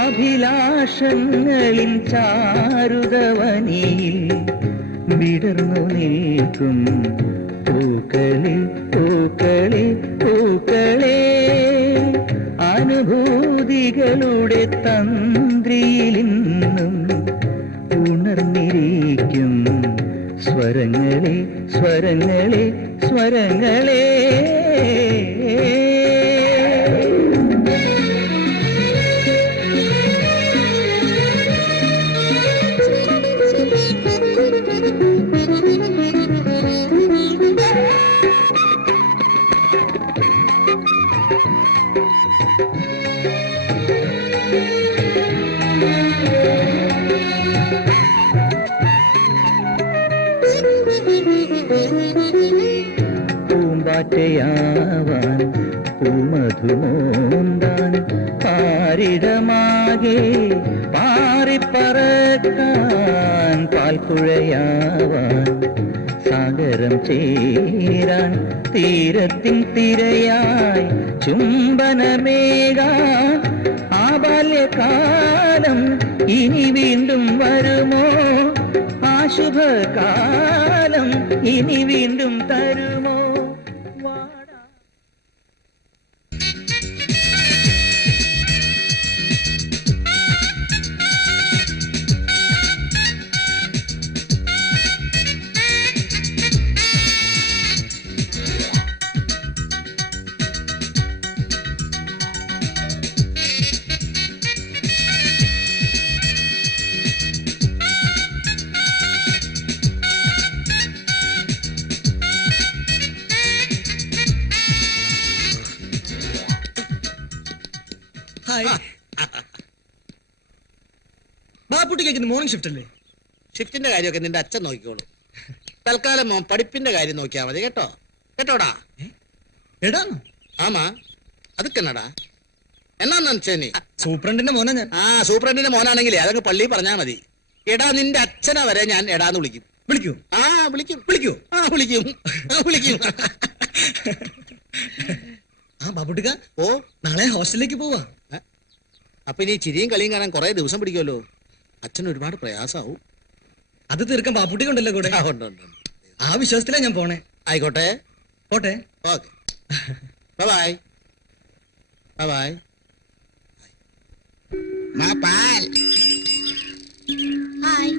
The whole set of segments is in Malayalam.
അഭിലാഷങ്ങളിൻ ചാരുതവനിയിൽ വിടർന്നു നിൽക്കും പൂക്കളെ പൂക്കളെ പൂക്കളെ അനുഭൂതികളുടെ തന്ത്രിയിലിന്നും ഉണർന്നിരിക്കും സ്വരങ്ങളെ സ്വരങ്ങളെ സ്വരങ്ങളെ. പൂമ്പാറ്റയാവാൻ പൂമധുമോന്താൻ പാരിടമാകെ പാറിപ്പറക്കാൻ പാൽപ്പുഴയാവാൻ സാഗരം ചേരാൻ തീരത്തിൻ തിരയായി ചുംബനമേകാൻ ആ ബാല്യകാലം ഇനി വീണ്ടും വരുമോ? ആ ശുഭകാലം ഇനി വീണ്ടും തരുമോ? ബാപ്പുട്ടിക്ക് മോർണിംഗ് ഷിഫ്റ്റ് അല്ലേ? ഷിഫ്റ്റിന്റെ കാര്യമൊക്കെ നിന്റെ അച്ഛൻ നോക്കിക്കോളൂ. തൽക്കാലം മോൻ പഠിപ്പിന്റെ കാര്യം നോക്കിയാൽ മതി. കേട്ടോ കേട്ടോടാ? എടാ ആമാ അതൊക്കെന്നാടാ എന്നാ നീ സൂപ്രണ്ടിന്റെ മോനാ ഞാൻ. ആ സൂപ്രണ്ടിന്റെ മോനാണെങ്കിലേ അതങ്ങ് പള്ളി പറഞ്ഞാ മതി. എടാ നിന്റെ അച്ഛനെ വരെ ഞാൻ എടാന്ന് വിളിക്കും. വിളിക്കൂ? ആ വിളിക്കും. വിളിക്കൂ? ആ വിളിക്കും. ആ വിളിക്കും. ആ ബാപ്പുട്ടിക്ക ഓ നാളെ ഹോസ്റ്റലിലേക്ക് പോവാ. അപ്പൊ ഇനി ചിരിയും കളിയും കാണാൻ കുറെ ദിവസം പിടിക്കുമല്ലോ. അച്ഛൻ ഒരുപാട് പ്രയാസാവും. അത് തീർക്കാൻ ബാപ്പുട്ടിക്കുണ്ടല്ലോ കൂടെ. ആ വിശ്വാസത്തിലാ ഞാൻ പോണേ. ആയിക്കോട്ടെ പോട്ടെ. Okay bye by. ഹായ്.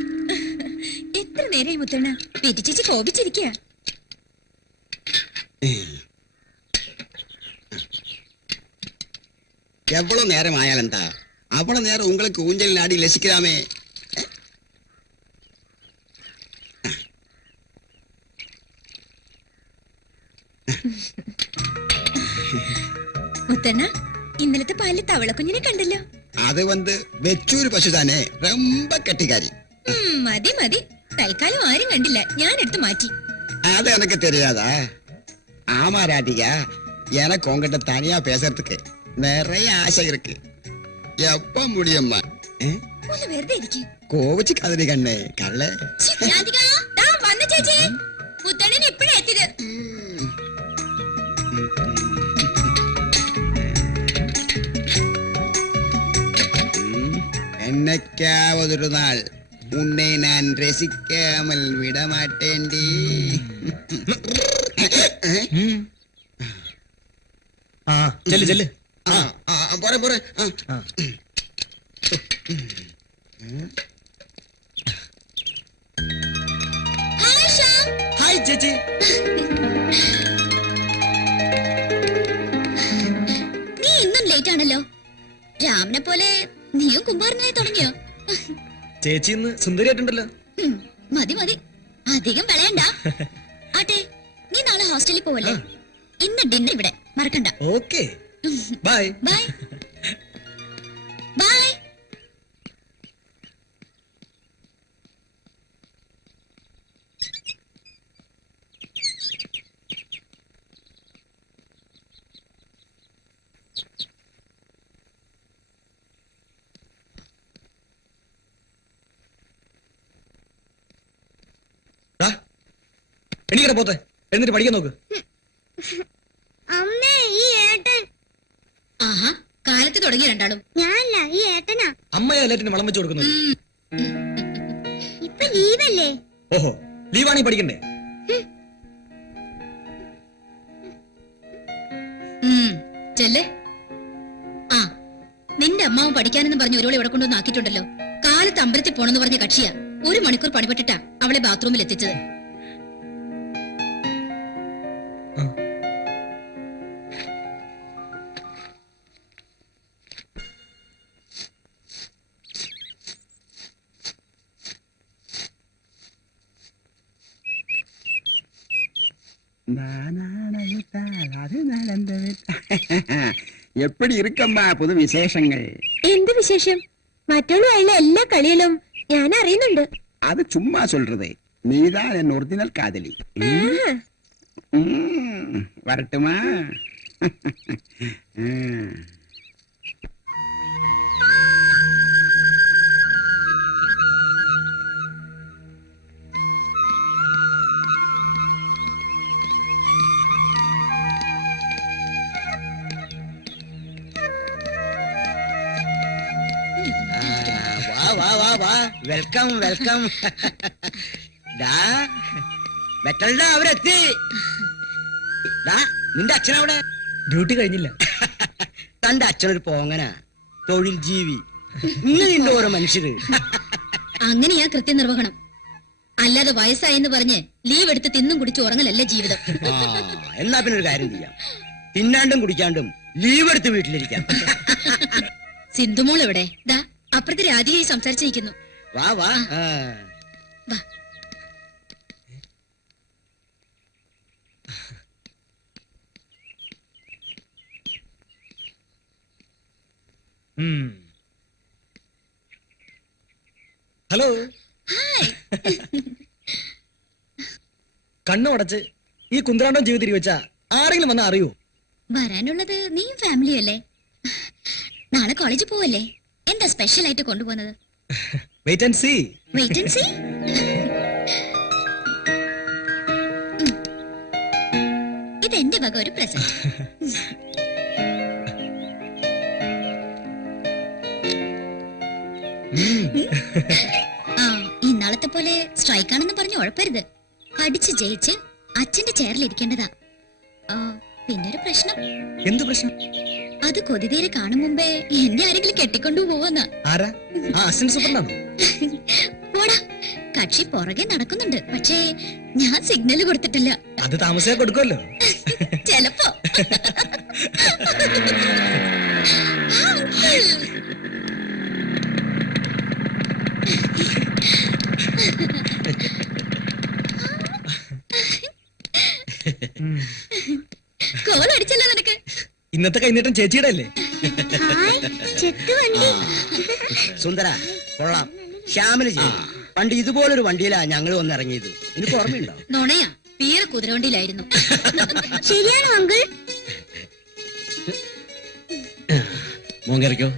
എത്ര നേരമായി മുത്തണ്ണ? വീട്ടു ചേച്ചി കോപിച്ചിരിക്കുക. எவ்வளவு நேரம் ஆயாலந்தா அவ்வளவு நேரம் உங்களுக்கு ஊஞ்சல் நாடி லசிக்கலாமே. മുത്തണ്ണ ഇന്നലത്തെ പാലിൽ തവളക്കുഞ്ഞിനെ കണ്ടല്ലോ. அது வெச்சூர் பசுதானே, ரொம்ப கெட்டிக்காரி. മതി മതി, തൽക്കാലം ആരും കണ്ടില്ല, ഞാൻ എടുത്ത് മാറ്റി. அது எனக்கு தெரியாதா? ஆமா ராட்டிகா, எனக்கு உங்ககிட்ட தனியா பேசுறதுக்கு நிறைய ஆசை இருக்கு. எப்ப முடியும்மா? ഒന്ന് വെറുതെ ഇരിക്കും. കോവിച്ച് കതിരി കണ്ണേ കള്ളേ. വന്ന ചേച്ചി, മുത്തണ്ണൻ ഇപ്പഴേ എത്തിയത്. എന്നൊരു നാൾ ഉന്നെ ഞാൻ രസിക്കാമൽ വിടമാട്ടേണ്ടി. ആ ചെല്ല് ചെല്ല്. പോരെ പോരെ. ഹായ് ചേച്ചി. നീ ഇന്നും ലേറ്റ് ആണല്ലോ. രാമനെ പോലെ നീയും കുമ്പാരനായി തുടങ്ങിയോ? ചേച്ചി ഇന്ന് സുന്ദരിയായിട്ടുണ്ടല്ലോ. മതി മതി, അധികം വിളയണ്ട. ആട്ടെ, നീ നാളെ ഹോസ്റ്റലിൽ പോവല്ലേ? ഇന്ന് ഡിന്നർ ഇവിടെ മറക്കണ്ട. Okay bye bye bye. എണീക്കട പോത്തെ, എന്നിട്ട് പഠിക്കാൻ നോക്ക്. അമ്മേ ഈ ഏട്ടൻ. ആഹാ, കാലത്ത് തുടങ്ങി രണ്ടാളും. ഞാനല്ല, ഈ ഏട്ടനാ. അമ്മയെ എല്ലാറ്റിനും വളം വെച്ച് കൊടുക്കുന്നത്. ഇപ്പൊ ലീവല്ലേ? ഓഹോ, ലീവാണീ പഠിക്കണ്ടേ? ചെല്ലേ. ആ, നിന്റെ അമ്മാവും പഠിക്കാനെന്ന് പറഞ്ഞ് ഒരുവളെ ഇവിടെ കൊണ്ടുവന്ന് ആക്കിയിട്ടുണ്ടല്ലോ. കാലത്ത് അമ്പലത്തിൽ പോണെന്ന് പറഞ്ഞ കക്ഷിയാ. 1 മണിക്കൂർ പണിപ്പെട്ടിട്ടാ അവളെ ബാത്റൂമിൽ എത്തിച്ചത്. எப்படி இருக்கம்மா புது விசேஷங்கள்? എന്ത് വിശേഷം? മറ്റുള്ള എല്ലാ കളികളും ഞാൻ അറിയുന്നുണ്ട്. அது சும்மா சொல்றது. நீதான் என் ஒரிஜினல் காதலி. வரட்டுமா? വാ വാ വാ, വെൽക്കം വെൽക്കം. വെട്ടണ്ട, അവരെത്തി. നിന്റെ അച്ഛനവിടെ? ഡ്യൂട്ടി കഴിഞ്ഞില്ല. തന്റെ അച്ഛനൊരു പോങ്ങനാ, തൊഴിൽ ജീവി. ഇങ്ങനെയുണ്ട് ഓരോ മനുഷ്യര്. അങ്ങനെയാ കൃത്യനിർവഹണം. അല്ലാതെ വയസ്സായെന്ന് പറഞ്ഞ് ലീവ് എടുത്ത് തിന്നും കുടിച്ച് ഉറങ്ങലല്ല ജീവിതം. എന്നാ പിന്നെ ഒരു കാര്യം ചെയ്യാം, തിന്നാണ്ടും കുടിക്കാണ്ടും ലീവ് എടുത്ത് വീട്ടിലിരിക്കാം. സിന്ധുമോൾ എവിടെ? ദാ അപ്പുറത്ത് രാധികയായി സംസാരിച്ചിരിക്കുന്നു. വാ വാ. വാ. ഹലോ. കണ്ണുടച്ച് ഈ കുന്ത്രാണ്ടം ജീവിതത്തിൽ വെച്ചാ ആരെങ്കിലും വന്നാ അറിയോ? വരാനുള്ളത് നീയും ഫാമിലിയും അല്ലേ? നാളെ കോളേജിൽ പോവല്ലേ? എന്താ സ്പെഷ്യൽ ആയിട്ട് കൊണ്ടുപോകുന്നത്? Wait and see. Wait and see. ഇത് എന്റെ വക ഒരു പ്രസന്റ്. ആ, ഇന്നാളത്തെ പോലെ സ്ട്രൈക്ക് ആണെന്ന് പറഞ്ഞ് ഉഴപ്പരുത്. പഠിച്ച് ജയിച്ച് അച്ഛന്റെ ചെയറിൽ ഇരിക്കേണ്ടതാ. പിന്നൊരു പ്രശ്നം. എന്ത് പ്രശ്നം? അത് കൊതിതീരെ കാണും മുമ്പേ എന്നെ ആരെങ്കിലും കെട്ടിക്കൊണ്ടു പോവെന്നാ. ആരാ? ആ അസിസ്റ്റന്റ് സൂപ്രണ്ടാണോ? പോടാ, കക്ഷി പുറകെ നടക്കുന്നുണ്ട്. പക്ഷേ ഞാൻ സിഗ്നൽ കൊടുത്തിട്ടില്ല. അത് താമസിയാ കൊടുക്കുമല്ലോ. ചെലപ്പോ. കോൾ അടിച്ചല്ലോ നിനക്ക്. ഇന്നത്തെ കൈനീട്ടം ചേച്ചിയുടെ അല്ലേ? സുന്ദര കൊള്ളാം. ശ്യാമിന് ചെയ്യും. പണ്ട് ഇതുപോലൊരു വണ്ടിയിലാ ഞങ്ങൾ വന്ന് ഇറങ്ങിയത്. എനിക്ക് ഓർമ്മയുണ്ടോ? നുണയാ, പീറ കുതിരവണ്ടിയിലായിരുന്നു. ശരിയാണോ അങ്കിൾ? മോങ്കറിക്കോ.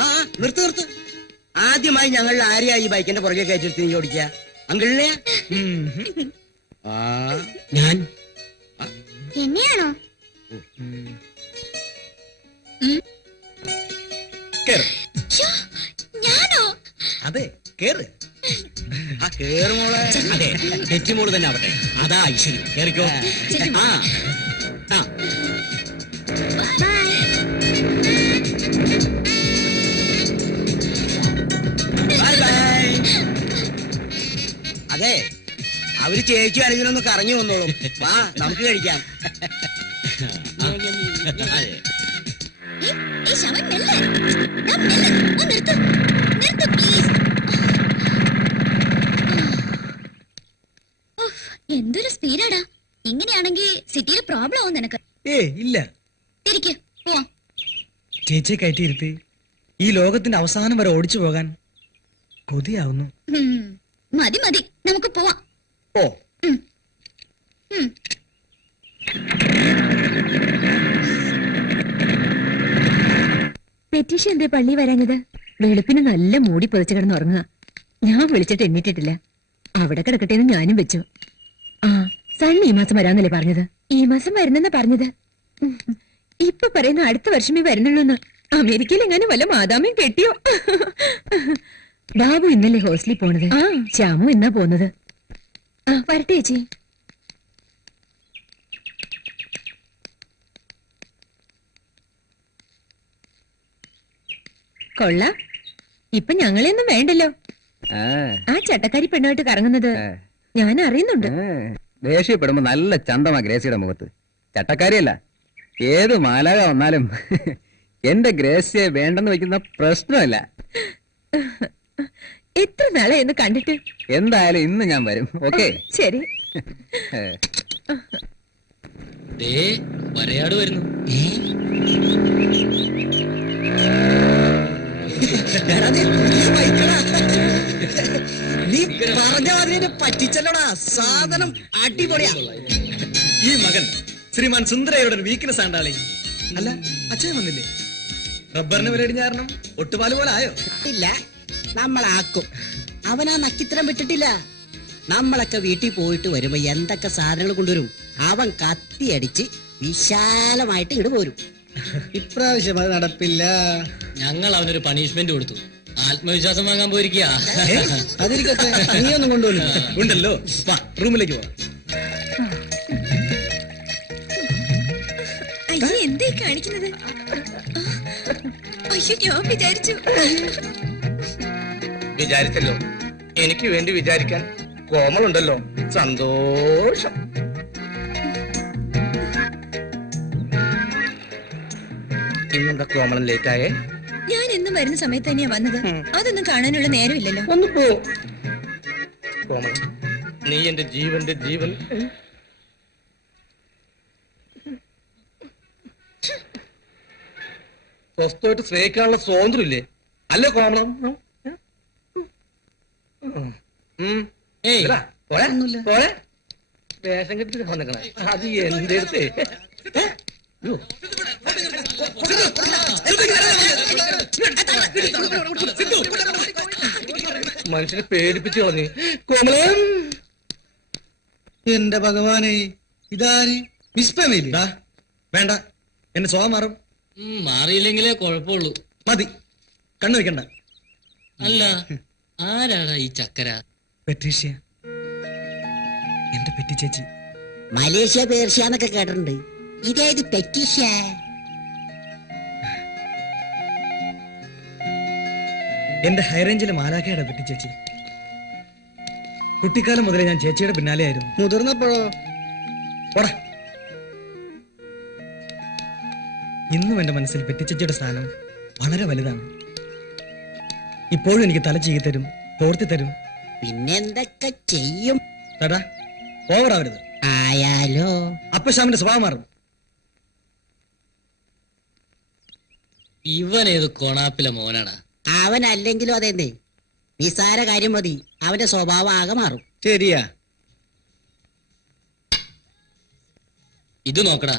ആ നിർത്ത് നിർത്ത്. ആദ്യമായി ഞങ്ങൾ ആരെയാ ഈ ബൈക്കിന്റെ പുറകെ കയറ്റിട്ട് നീ ഓടിക്കുക? അങ്കിളിനെ? ഞാൻ എന്നെയാണോ? ഞാനോ? അതെ, കേറ്. ആ കേറ് മോളെ. അതെ, തെറ്റിമോള് തന്നെ ആവട്ടെ. അതാ ഐശ്വര്യം. കേറിക്കോ. ആ ആ ബൈ ബൈ. അതെ, അവര് ചേച്ചി അനുജനൊന്ന് കറങ്ങി വന്നോളും. വാ, നമുക്ക് കഴിക്കാം. ശവൻ മെല്ലെ. നിർത്ത് നിർത്ത് പ്ലീസ്. എന്തൊരു സ്പീഡാടാ. ഇങ്ങനെയാണെങ്കിൽ സിറ്റിയിൽ പ്രോബ്ലം ആവും നിനക്ക്. ഇല്ല. തിരിക്ക് പോവാം. ചേച്ചിയെ കയറ്റിയിരുത്തി ഈ ലോകത്തിന്റെ അവസാനം വരെ ഓടിച്ചു പോകാൻ കൊതിയാവുന്നു. മതി മതി, നമുക്ക് പോവാം. ഓ. പെറ്റീഷൻ എന്തേ പള്ളി വരാഞ്ഞത്? വെളുപ്പിന് നല്ല മൂടി പൊതിച്ചു കിടന്ന് ഉറങ്ങുക. ഞാൻ വിളിച്ചിട്ട് എണ്ണീറ്റിട്ടില്ല. അവിടെ കിടക്കട്ടെ എന്ന് ഞാനും വെച്ചു. ആ, സണ്ണി ഈ മാസം വരാന്നല്ലേ പറഞ്ഞത്? ഈ മാസം വരുന്നെന്നാ പറഞ്ഞത്. ഇപ്പൊ പറയുന്ന അടുത്ത വർഷമേ വരുന്നുള്ളൂന്ന്. അമേരിക്കയിൽ എങ്ങനെ വല്ല മാതാമയും കെട്ടിയോ? ബാബു ഇന്നല്ലേ ഹോസ്റ്റലിൽ പോണത്. ആ, ശ്യാമു എന്നാ പോന്നത്. ആ, വരട്ടെ ചേച്ചി. കൊള്ള, ഇപ്പൊ ഞങ്ങളെയൊന്നും വേണ്ടല്ലോ. ആ ചട്ടക്കാരി പെണ്ണുമായിട്ട് കറങ്ങുന്നത് ഞാൻ അറിയുന്നുണ്ട്. ദേഷ്യപ്പെടുമ്പോ നല്ല ചന്തമാ ഗ്രേസിയുടെ മുഖത്ത്. ചട്ടക്കാരിയല്ല, ഏത് മാലാക വന്നാലും എന്റെ ഗ്രേസിയെ വേണ്ടെന്ന് വെക്കുന്ന പ്രശ്നമല്ല. എത്ര നാളെ എന്ന് കണ്ടിട്ട്. എന്തായാലും ഇന്ന് ഞാൻ വരും. ഓക്കെ, ശരി. വരയാട് വരുന്നു. നീ പറഞ്ഞ മാതിരി പറ്റിച്ചല്ലോടാ. സാധനം അടിപൊളിയാ. ഈ മകൻ ശ്രീമാൻ സുന്ദരയുടെ വീക്ക്നെസ് ആണ്ടാളി. അല്ല, അച്ഛൻ വന്നില്ലേ? റബ്ബറിന് വിലടിഞ്ഞ കാരണം ഒട്ടുപാല് പോലെ ആയോ? ഇല്ല, നമ്മളാക്കും. അവനാ നക്കിത്തരം വിട്ടിട്ടില്ല. നമ്മളൊക്കെ വീട്ടിൽ പോയിട്ട് വരുമ്പോ എന്തൊക്കെ സാധനങ്ങൾ കൊണ്ടുവരും. അവൻ കത്തിയടിച്ച് വിശാലമായിട്ട് ഇങ്ങോട്ട് പോരും. ഇപ്രാവശ്യം അത് നടപ്പില്ല. ഞങ്ങൾ അവനൊരു പണിഷ്മെന്റ് കൊടുത്തു. ആത്മവിശ്വാസം വാങ്ങാൻ പോയിരിക്കുക. അതിരിക്കട്ടെ, നീയൊന്നും കൊണ്ടുപോയില്ല. ഉണ്ടല്ലോ, വാ റൂമിലേക്ക് പോവാം. അയ്യോ, എന്തായി കാണിക്കുന്നത്? അയ്യോ, ഞാൻ വിചാരിച്ചല്ലോ, എനിക്ക് വേണ്ടി വിചാരിക്കാൻ കോമളുണ്ടല്ലോ. സന്തോഷം. ഇന്നെന്താ കോമളൻ ലേറ്റ് ആയേ? ഞാൻ എന്നും വരുന്ന സമയത്ത് തന്നെയാ വന്നത്. അതൊന്നും കാണാനുള്ള നേരമില്ലല്ലോ. ഒന്ന് പോ കോമളൻ, നീ എന്റെ ജീവന്റെ ജീവൻ. സ്വസ്ഥമായിട്ട് സ്നേഹിക്കാനുള്ള സ്വാതന്ത്ര്യമില്ലേ? അല്ലേ കോമളം? വേഷം കെട്ടി വന്നിക്കണേ. അത് എന്റെ അടുത്ത് മനുഷ്യനെ പേടിപ്പിച്ചു കളഞ്ഞ്. കോമളം, എന്റെ ഭഗവാനെ, ഇതാര്? വിസ്പമേലിടാ. വേണ്ട, എന്റെ സ്വഭാവം മാറും. മാറിയില്ലെങ്കിലേ കുഴപ്പമുള്ളൂ. മതി, കണ്ണു വെക്കണ്ട. അല്ല, ആരാടാ ഈ ചക്കര? പെട്രീഷ്യ, എന്റെ പെറ്റി ചേച്ചി. മലേഷ്യ പേർഷ്യ എന്നൊക്കെ കേട്ടിട്ടുണ്ട്. ഇതേത് പെറ്റീഷ്യ? എന്റെ ഹൈറേഞ്ചിലെ മാലാഖയുടെ പെറ്റി ചേച്ചി. കുട്ടിക്കാലം മുതലേ ഞാൻ ചേച്ചിയുടെ പിന്നാലെ ആയിരുന്നു. മുതിർന്നപ്പോഴോ? ഇന്നും എന്റെ മനസ്സിൽ പെറ്റിച്ചേച്ചിയുടെ സ്ഥാനം വളരെ വലുതാണ്. ഇപ്പോഴും എനിക്ക് തല ചീകി തരും, തോർത്തി തരും. പിന്നെന്തൊക്കെ ചെയ്യും? തടാ, ഓവറാവരുത്. ആയാലോ? അപ്പൊ ശ്യാമിന്റെ സ്വഭാവം മാറും. ഇവനേത് കൊണാപ്പിലെ മോനാണ്. അവനല്ലെങ്കിലും അതെന്നെ. നിസാര കാര്യം മതി, അവന്റെ സ്വഭാവം ആകെ മാറും. ശരിയാ. ഇത് നോക്കടാ,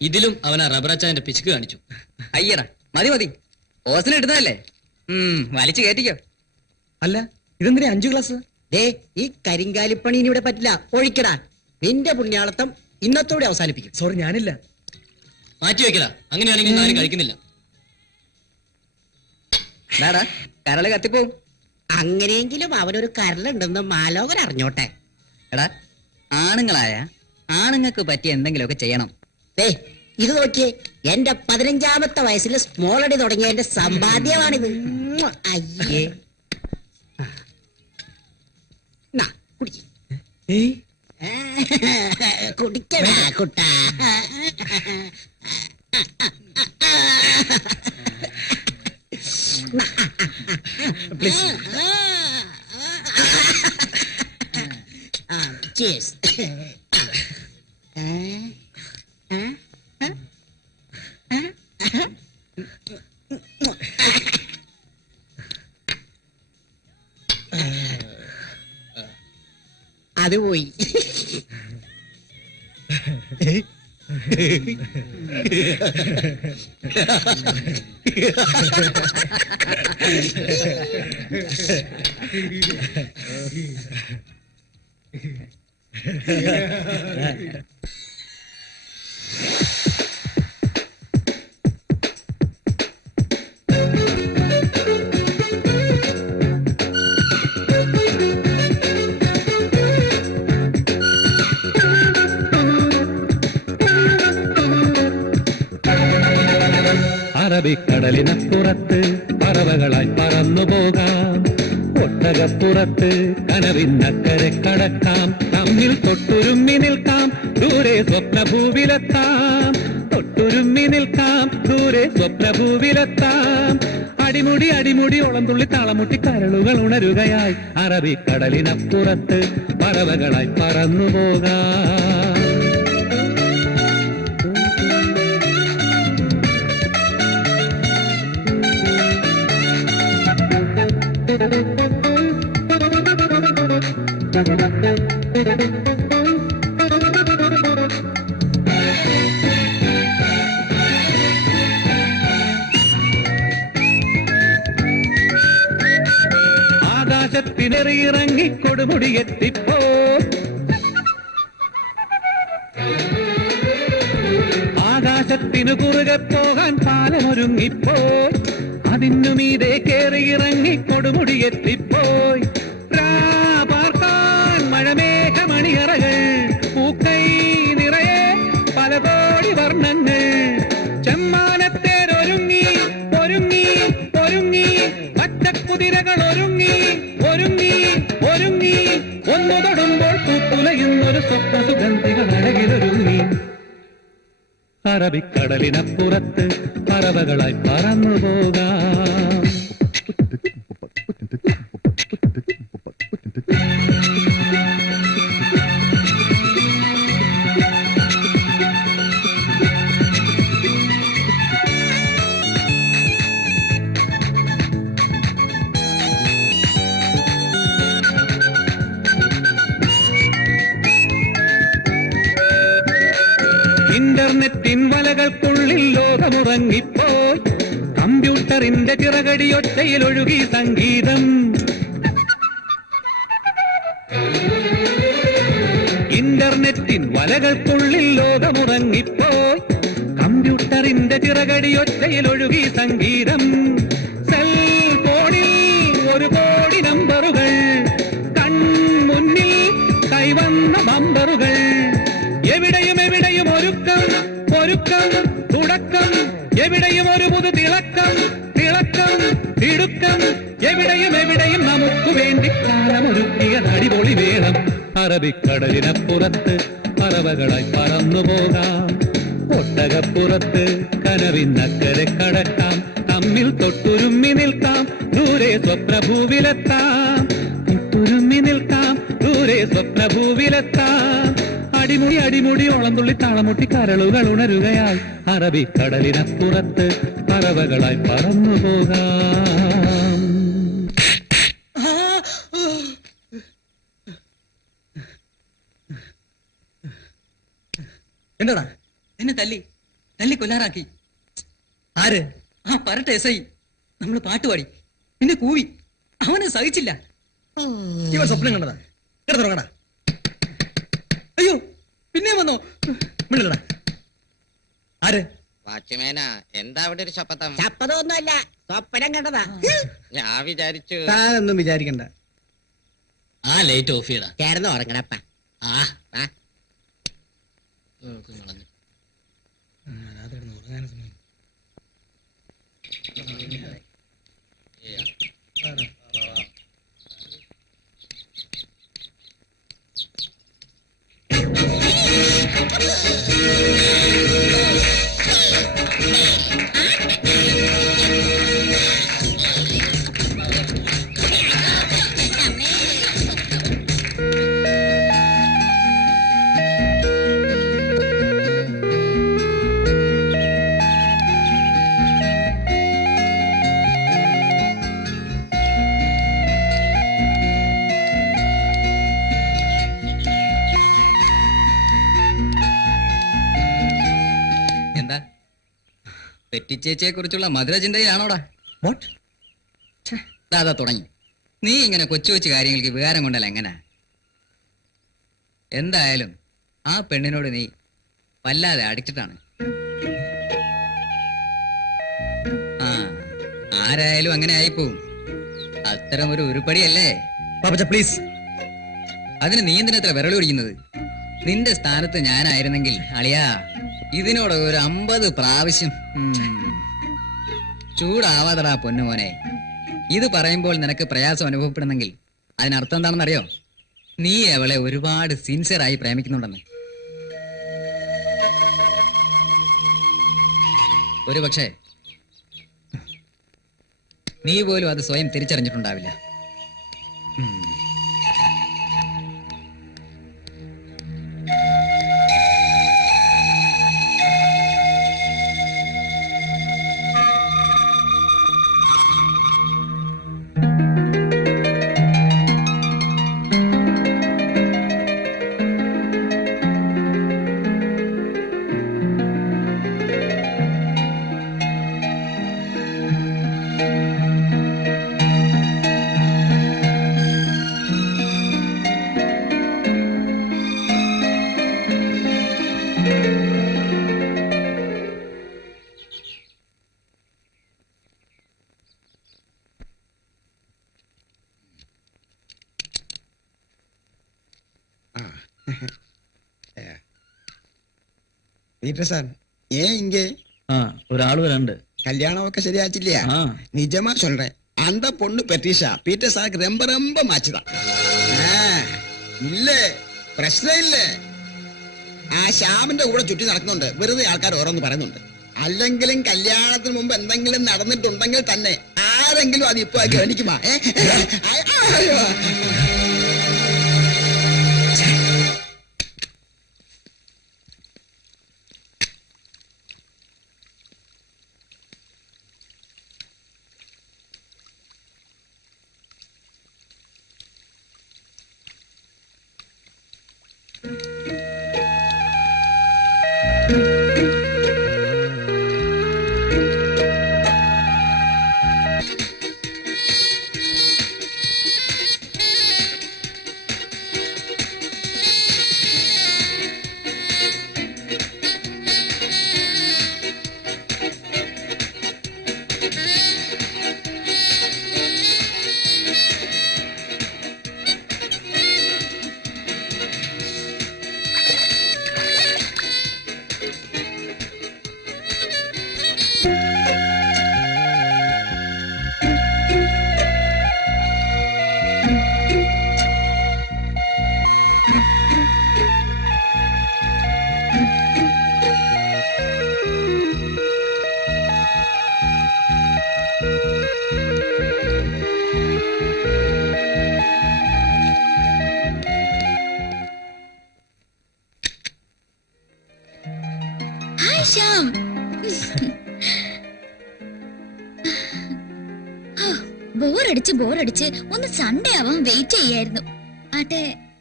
ഇതിലും അവൻ ആ റബ്ബറച്ചാന്റെ പിശുക്ക് കാണിച്ചു. അയ്യടാ, മതി മതി, ഓസിന് ഇടുന്നതല്ലേ. വലിച്ചു കയറ്റിക്കോ. അല്ല, ഇതെന്തിനാ 5 ഗ്ലാസ്? ദേ, ഈ കരിങ്കാലിപ്പണി ഇനി ഇവിടെ പറ്റില്ല. ഒഴിക്കടാ. നിന്റെ പുണ്യാളത്തം ഇന്നത്തോടെ അവസാനിപ്പിക്കും. സോറി, ഞാനില്ല. മാറ്റി വെക്കടാ, അങ്ങനെയാണെങ്കിൽ ആരും കഴിക്കുന്നില്ല. വേടാ, കരള് കത്തിപ്പോവും. അങ്ങനെയെങ്കിലും അവനൊരു കരളുണ്ടെന്ന് മാലോകൻ അറിഞ്ഞോട്ടെ. എടാ, ആണുങ്ങളായ ആണുങ്ങൾക്ക് പറ്റിയ എന്തെങ്കിലുമൊക്കെ ചെയ്യണം. ദേ, ഇത് നോക്കിയേ. എന്റെ 15ാമത്തെ വയസ്സിൽ സ്മോൾ അടി തുടങ്ങിയ എന്റെ സമ്പാദ്യമാണിത്. അയ്യേ, കുടിക്ക. ഏയ്, കുടിക്കടാ കുട്ടാ. പ്ലീസ്. Cheers. അത് പോയി. അറബിക്കടലിനപ്പുറത്ത് പറവകളായി പറന്നു പോകാം, ഒട്ടകപ്പുറത്ത് കനവിന്നക്കരെ കടക്കാം, തമ്മിൽ തൊട്ടുരുമ്മി നിൽക്കാം, ദൂരെ സ്വപ്നഭൂവിലെത്താം, തൊട്ടുരുമ്മി നിൽക്കാം, ദൂരെ സ്വപ്നഭൂവിലെത്താം. അടിമുടി അടിമുടി ഓളംതുള്ളി താളമുട്ടി കരളുകൾ ഉണരുകയായി, അറബിക്കടലിനപ്പുറത്ത് പറവകളായി പറന്നു പോകാം. ആകാശത്തിനെറിയിറങ്ങി കൊടുമുടിയെത്തിപ്പോ, ആകാശത്തിനു കുറുകെ പോകാൻ പാലമൊരുങ്ങിപ്പോയി, അതിനു മീതെ കേറിയിറങ്ങി കൊടുമുടിയെത്തിപ്പോയി. പാർക്കാൻ മഴമേഘമണിയറകൾ, പൂക്കൈ നിറയെ പല കോടി വർണ്ണങ്ങൾ, ചെമ്മാനത്തേരൊരുങ്ങി ഒരുങ്ങി ഒരുങ്ങി, പച്ചക്കുതിരകൾ ഒരുങ്ങി ഒരുങ്ങി ഒരുങ്ങി, ഒന്നു തൊടുമ്പോൾ പൂത്തുലയുന്നൊരു സ്വപ്ന സുഗന്ധികൾ അഴകിലൊരുങ്ങി. അറബിക്കടലിനപ്പുറത്ത് പറവകളായി പറന്നു പോകാം. ഇന്റർനെറ്റിൻ വലകൾക്കുള്ളിൽ ലോകമുറങ്ങിപ്പോയി, കമ്പ്യൂട്ടറിന്റെ ചിറകടിയൊച്ചയിൽ ഒഴുകി സംഗീതം. ഇന്റർനെറ്റിൻ വലകൾക്കുള്ളിൽ ലോകമുറങ്ങിപ്പോയി, കമ്പ്യൂട്ടറിന്റെ ചിറകടിയൊച്ചയിൽ ഒഴുകി സംഗീതം. സെൽഫോണിൽ 1 കോടി നമ്പറുകൾ, കൺമുന്നിൽ കൈവന്ന ബമ്പറുകൾ, എവിടെയും എവിടെയും ഒരുക്കം ഒരുക്കം തുടക്കം, എവിടെയും ഒരു പുതു തിളക്കം തിളക്കം തിടുക്കം, എവിടെയും എവിടെയും നമുക്ക് വേണ്ടി കാലമൊരുക്കിയ അടിപൊളി വേണം. അറബിക്കടലിനപ്പുറത്ത് പറവകളായി പറന്നു പോകാം, ഒട്ടകപ്പുറത്ത് കനവിന്നക്കരെ കടക്കാം, തമ്മിൽ തൊട്ടുരുമ്മി നിൽക്കാം, ദൂരെ സ്വപ്നഭൂവിലെത്താം, തൊട്ടുരുമ്മി നിൽക്കാം, ദൂരെ സ്വപ്നഭൂവിലെത്താം. അടിമുടി അടിമുടി ഓളംതുള്ളി താളമുട്ടി കരളുകൾ ഉണരുകയായി, അറബിക്കടലിനപ്പുറത്ത് പറവകളായി പറന്നു പോകാം. എന്താടാ എന്നെ തല്ലി കൊല്ലാറാക്കി? ആര്? ആ പരട്ടെ എസ് ഐ. നമ്മള് പാട്ടുപാടി പിന്നെ കൂവി, അവനെ സഹിച്ചില്ല. ഇവ സ്വപ്നം കണ്ടതാ. കിടന്നുറങ്ങടാ. അയ്യോ പിന്നെ വന്നോ? മിണ്ടല്ലടാ. ആര്? വാച്ച്മേന എന്താ അവിടെ ഒരു ശപഥം? ചപ്പതൊന്നുമല്ല, സ്വപ്നം കണ്ടതാ. ഞാൻ വിചാരിച്ചു. താനൊന്നും വിചാരിക്കണ്ട. ആ ലൈറ്റ് ഓഫ് ചെയ്യടാ. ചേർന്ന് ഉറങ്ങണപ്പ. ആ ആ കളഞ്ഞു. പെറ്റിച്ചേച്ചിയെ കുറിച്ചുള്ള മധുര ചിന്തയിലാണോടാ? വാട്ട്? അതാ തുടങ്ങി. നീ ഇങ്ങനെ കൊച്ചു കൊച്ചു കാര്യങ്ങൾക്ക് വികാരം കൊണ്ടല്ല എങ്ങനെ? എന്തായാലും ആ പെണ്ണിനോട് നീ വല്ലാതെ അഡിക്റ്റഡ് ആ ആരായാലും അങ്ങനെ ആയിപ്പോവും. അത്തരം ഒരു ഉരുപ്പടിയല്ലേ പാപ്പച്ച പ്ലീസ്. അതിന് നീ എന്തിനത്ര വിരളി പിടിക്കുന്നത്? നിന്റെ സ്ഥാനത്ത് ഞാനായിരുന്നെങ്കിൽ അളിയാ ഇതിനോട് ഒരു 50 പ്രാവശ്യം ചൂടാവാതടാ പൊന്നുമോനെ. ഇത് പറയുമ്പോൾ നിനക്ക് പ്രയാസം അനുഭവപ്പെടുന്നെങ്കിൽ അതിനർത്ഥം എന്താണെന്നറിയോ? നീ അവളെ ഒരുപാട് സിൻസിയറായി പ്രേമിക്കുന്നുണ്ടെന്ന്. ഒരു പക്ഷേ നീ പോലും അത് സ്വയം തിരിച്ചറിഞ്ഞിട്ടുണ്ടാവില്ല. പീറ്റർ സാർ ஏன் இங்கே ஒரு ஆள் வரண்டு. கல்யாணம் ഒക്കെ ശരിയാச்சு இல்லையா? நிஜமா சொல்றேன், அந்த பொண்ணு பெட்ரிஷா பீட்டர் சாருக்கு ரொம்ப ரொம்ப மாச்சுதான். ഇല്ല പ്രശ്നമില്ല. ആ ശ്യാമിന്റെ കൂടെ ചുറ്റി നടക്കുന്നുണ്ട്. വെറുതെ ആൾക്കാർ ഓരോന്ന് പറയുന്നുണ്ട്. അല്ലെങ്കിലും കല്യാണത്തിന് മുമ്പ് എന്തെങ്കിലും നടന്നിട്ടുണ്ടെങ്കിൽ തന്നെ ആരെങ്കിലും അത് ഇപ്പൊ ഗവനിക്കുമാ? ശ്യാം, ബോറടിച്ച് ഒന്ന് സൺഡേ ആവാൻ വെയിറ്റ് ചെയ്യായിരുന്നു. ആട്ടെ,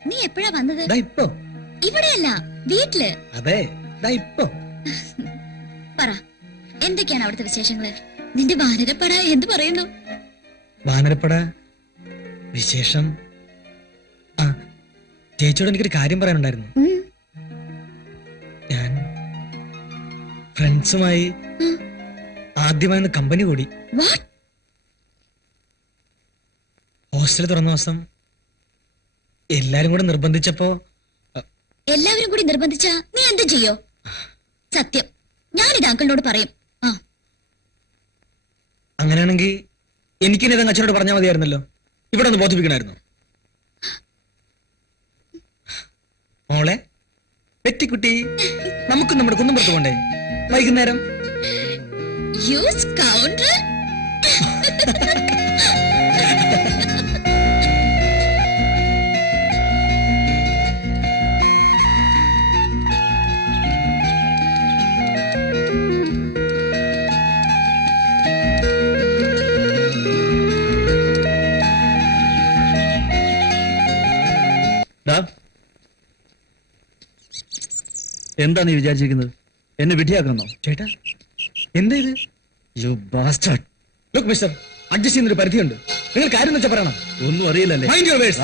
നീ എപ്പോഴാ വന്നത്? ഇപ്പൊ ഇവിടെയല്ല, വീട്ടില്. അതെ ഇപ്പൊ പറ, എന്തൊക്കെയാണ് അവിടുത്തെ വിശേഷങ്ങള്? നിന്റെ വാനരപ്പട എന്ത് പറയുന്നു? വാനരപ്പട വിശേഷം? ആ ചേച്ചിയോട് എനിക്കൊരു കാര്യം പറയാനുണ്ടായിരുന്നു. ഞാൻ ഫ്രണ്ട്സുമായി ആദ്യമായി കമ്പനി കൂടി. ഹോസ്റ്റൽ തുറന്ന ദിവസം എല്ലാരും കൂടെ നിർബന്ധിച്ചപ്പോ. എല്ലാവരും കൂടി നിർബന്ധിച്ചാ നീ എന്ത് ചെയ്യോ? സത്യം, ഞാനിത് അങ്കിളിനോട് പറയും. അങ്ങനെയാണെങ്കിൽ എനിക്കിനി ഇതങ്ങ് അച്ഛനോട് പറഞ്ഞാൽ മതിയായിരുന്നല്ലോ. ഇവിടെ ഒന്ന് ബോധിപ്പിക്കണമായിരുന്നു. മോളെ പെറ്റിക്കുട്ടി, നമുക്ക് നമ്മുടെ കുന്നമ്പുറത്ത് പോണ്ടേ വൈകുന്നേരം? You scoundrel! എന്താ നീ വിചാരിച്ചിരിക്കുന്നത്? എന്നെ വിധിയാക്കണമെന്നോ? ചേട്ടാ എന്താ ഇത്? U bastard. Look mister, adjust ചെയ്യുന്നൊരു പരിധിയുണ്ട്. നിങ്ങൾ കാര്യം വെച്ചാൽ പറയണം. ഒന്നും അറിയില്ലല്ലേ. Mind your words.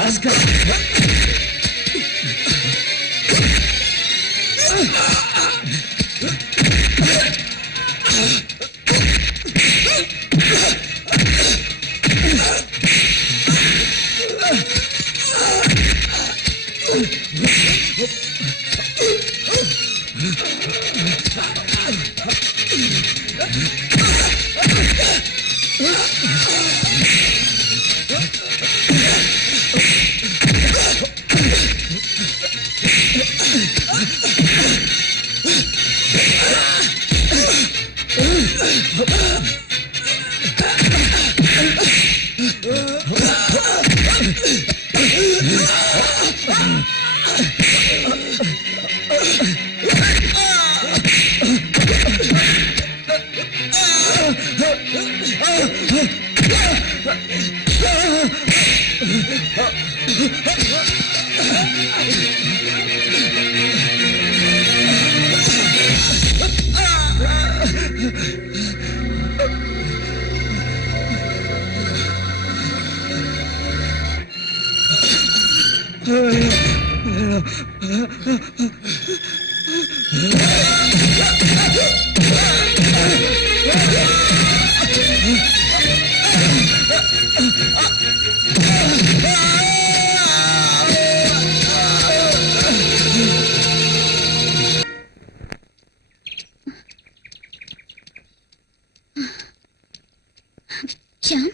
Shyam,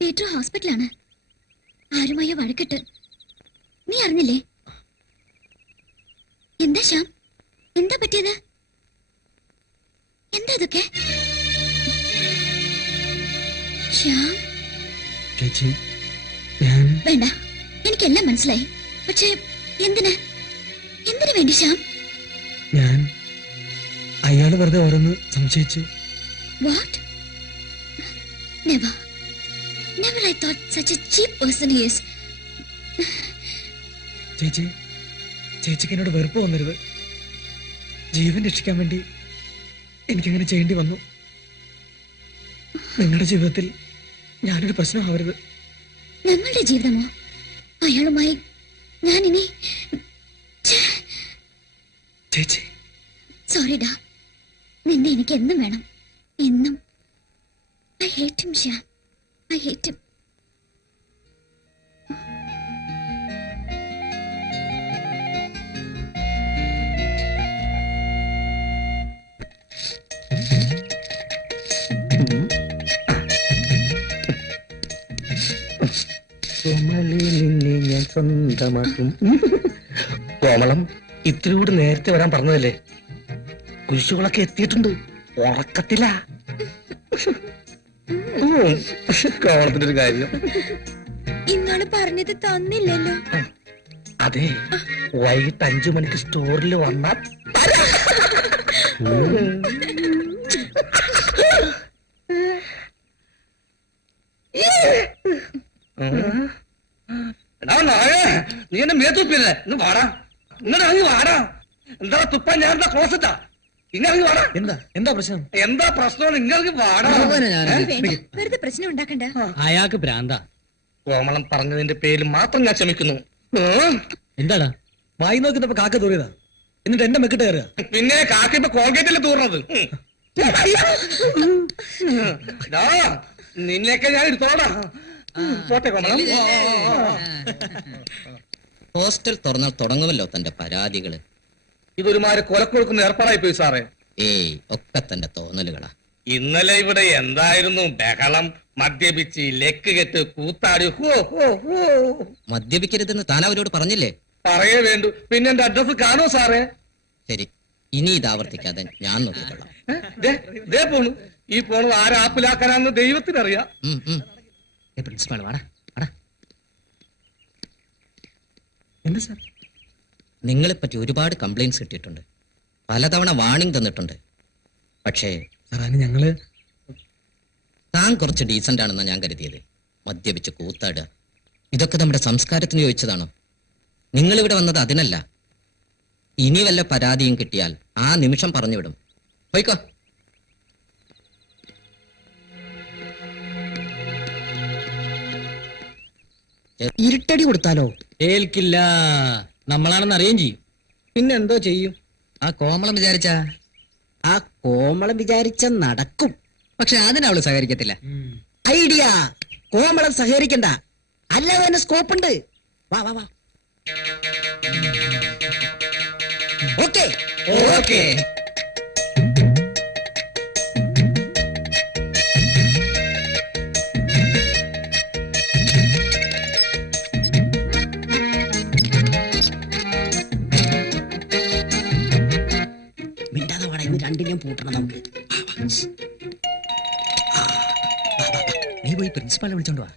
Peter ഹോസ്പിറ്റലാണ്. ആരുമായോ വഴക്കിട്ട്. നീ അറിഞ്ഞില്ലേ? എന്താ ശ്യാം, എന്താ പറ്റിയത്? എന്താ ഇതൊക്കെ? ശ്യാം, ചേച്ചി, ഞാൻ വേണ്ട, എനിക്കെല്ലാം മനസ്സിലായി. പക്ഷേ എന്തിന് വേണ്ടി ശ്യാം? ഞാൻ അയാള് വെറുതെ ഓരോന്ന് സംശയിച്ചു. What? Never. Never I thought such a cheap person he is. ചേച്ചിക്ക് എന്നോട് വെറുപ്പ് വന്നരുത്. ജീവൻ രക്ഷിക്കാൻ വേണ്ടി എനിക്കങ്ങനെ ചെയ്യേണ്ടി വന്നു. നിങ്ങളുടെ ജീവിതത്തിൽ ഞാനൊരു പ്രശ്നമാവരുത്. ഞങ്ങളുടെ ജീവിതമോ? അയാളുമായി ഞാൻ ഇനി... ചേച്ചി, സോറിഡാ. നിന്നെ എനിക്ക് എന്നും വേണം, എന്നും. I hate him, Shyam. I hate him. ഞാൻ സ്വന്തമാക്കും. കോമളം, ഇത്തിരി കൂടി നേരത്തെ വരാൻ പറഞ്ഞതല്ലേ? കുരിശുകളൊക്കെ എത്തിയിട്ടുണ്ട്. ഉറക്കത്തില്ല. കോമളത്തിന്റെ ഒരു കാര്യം ഇന്നാള് പറഞ്ഞത് തന്നില്ലല്ലോ. അതെ, വൈകിട്ട് 5 മണിക്ക് സ്റ്റോറിൽ വന്നാൽ നീ എന്നെ മേത്തുപ്പില്ലേ? ഇന്ന് വാടാ, ഇങ്ങനെ അങ്ങ് വാടാ. എന്താ തുപ്പാൻ? ഞാൻ എന്താ ക്ലോസറ്റാ? ഇങ്ങനെ വാടാ. എന്താ പ്രശ്നം? എന്താ പ്രശ്നം? ഇങ്ങനെ വാടാ. വേണ്ട, വെറുതെ പ്രശ്നം ഉണ്ടാക്കണ്ട. അയാൾക്ക് ഭ്രാന്ത. കോമളം പറഞ്ഞതിന്റെ പേരിൽ മാത്രം ഞാൻ ക്ഷമിക്കുന്നു. എന്താടാ വായി നോക്കിട്ടപ്പോ കാക്ക തൂറിയതാ, എന്നിട്ട് എന്റെ മെക്കിട്ട് കയറുക. പിന്നെ കാക്ക ഇപ്പൊ കോൾഗേറ്റല്ലേ തൂറുന്നത്? നിന്നെയൊക്കെ ഞാൻ എടുത്തോടാ. പോട്ടെ കോമളം. ഹോസ്റ്റൽ തുറന്നാൽ തുടങ്ങുമല്ലോ തന്റെ പരാതികള്. ഇതൊരുമാതിരി കൊലക്കൊടുക്കുന്ന ഏർപ്പാടായി പോയി സാറേ. ഏയ്, ഒക്കെ തന്റെ തോന്നലുകളാ. ഇന്നലെ ഇവിടെ എന്തായിരുന്നു ബഹളം? മദ്യപിച്ച് ലെക്ക് കെട്ട് കൂത്താടി. മദ്യപിക്കരുതെന്ന് താൻ അവരോട് പറഞ്ഞില്ലേ? പറയേ വേണ്ടു. പിന്നെ എന്റെ അഡ്രസ് കാണോ സാറേ? ശരി, ഇനി ഇത് ആവർത്തിക്കാതെ ഞാൻ നോക്കിക്കൊള്ളാം. ദേ പോണു. ഈ പോണത് ആരാപ്പിലാക്കാനാന്ന് ദൈവത്തിനറിയാം. പ്രിൻസിപ്പാൾ വാടാ വാടാ. എന്താ സാർ? നിങ്ങളെ പറ്റി ഒരുപാട് കംപ്ലൈന്റ്സ് കിട്ടിയിട്ടുണ്ട്, പലതവണ വാണിംഗ് തന്നിട്ടുണ്ട്. പക്ഷേ ഞങ്ങള് താൻ കുറച്ച് ഡീസന്റ് ആണെന്നാണ് ഞാൻ കരുതിയത്. മദ്യപിച്ച് കൂത്താടുക, ഇതൊക്കെ നമ്മുടെ സംസ്കാരത്തിന് യോജിച്ചതാണോ? നിങ്ങളിവിടെ വന്നത് അതിനല്ല. ഇനി വല്ല പരാതിയും കിട്ടിയാൽ ആ നിമിഷം പറഞ്ഞുവിടും. പോയിക്കോ. ഇരുട്ടടി കൊടുത്താലോ? ഏൽക്കില്ല. നമ്മളാണെന്ന് അറിയുകയും ചെയ്യും. പിന്നെന്തോ ചെയ്യും? ആ കോമളം വിചാരിച്ച ആ കോമളം വിചാരിച്ച നടക്കും. പക്ഷെ അതിനവള് സഹകരിക്കത്തില്ല. ഐഡിയ. കോമളം സഹകരിക്കണ്ട, അല്ലാതെ തന്നെ സ്കോപ്പ് ഉണ്ട്. വാ വാ വാ. Okay okay. മിണ്ടാതെ വാടാ, ഇന്ന് രണ്ടിനെയും പൂട്ടണം നമുക്ക്. നീ പോയി പ്രിൻസിപ്പാളിനെ വിളിച്ചോണ്ട് വാ.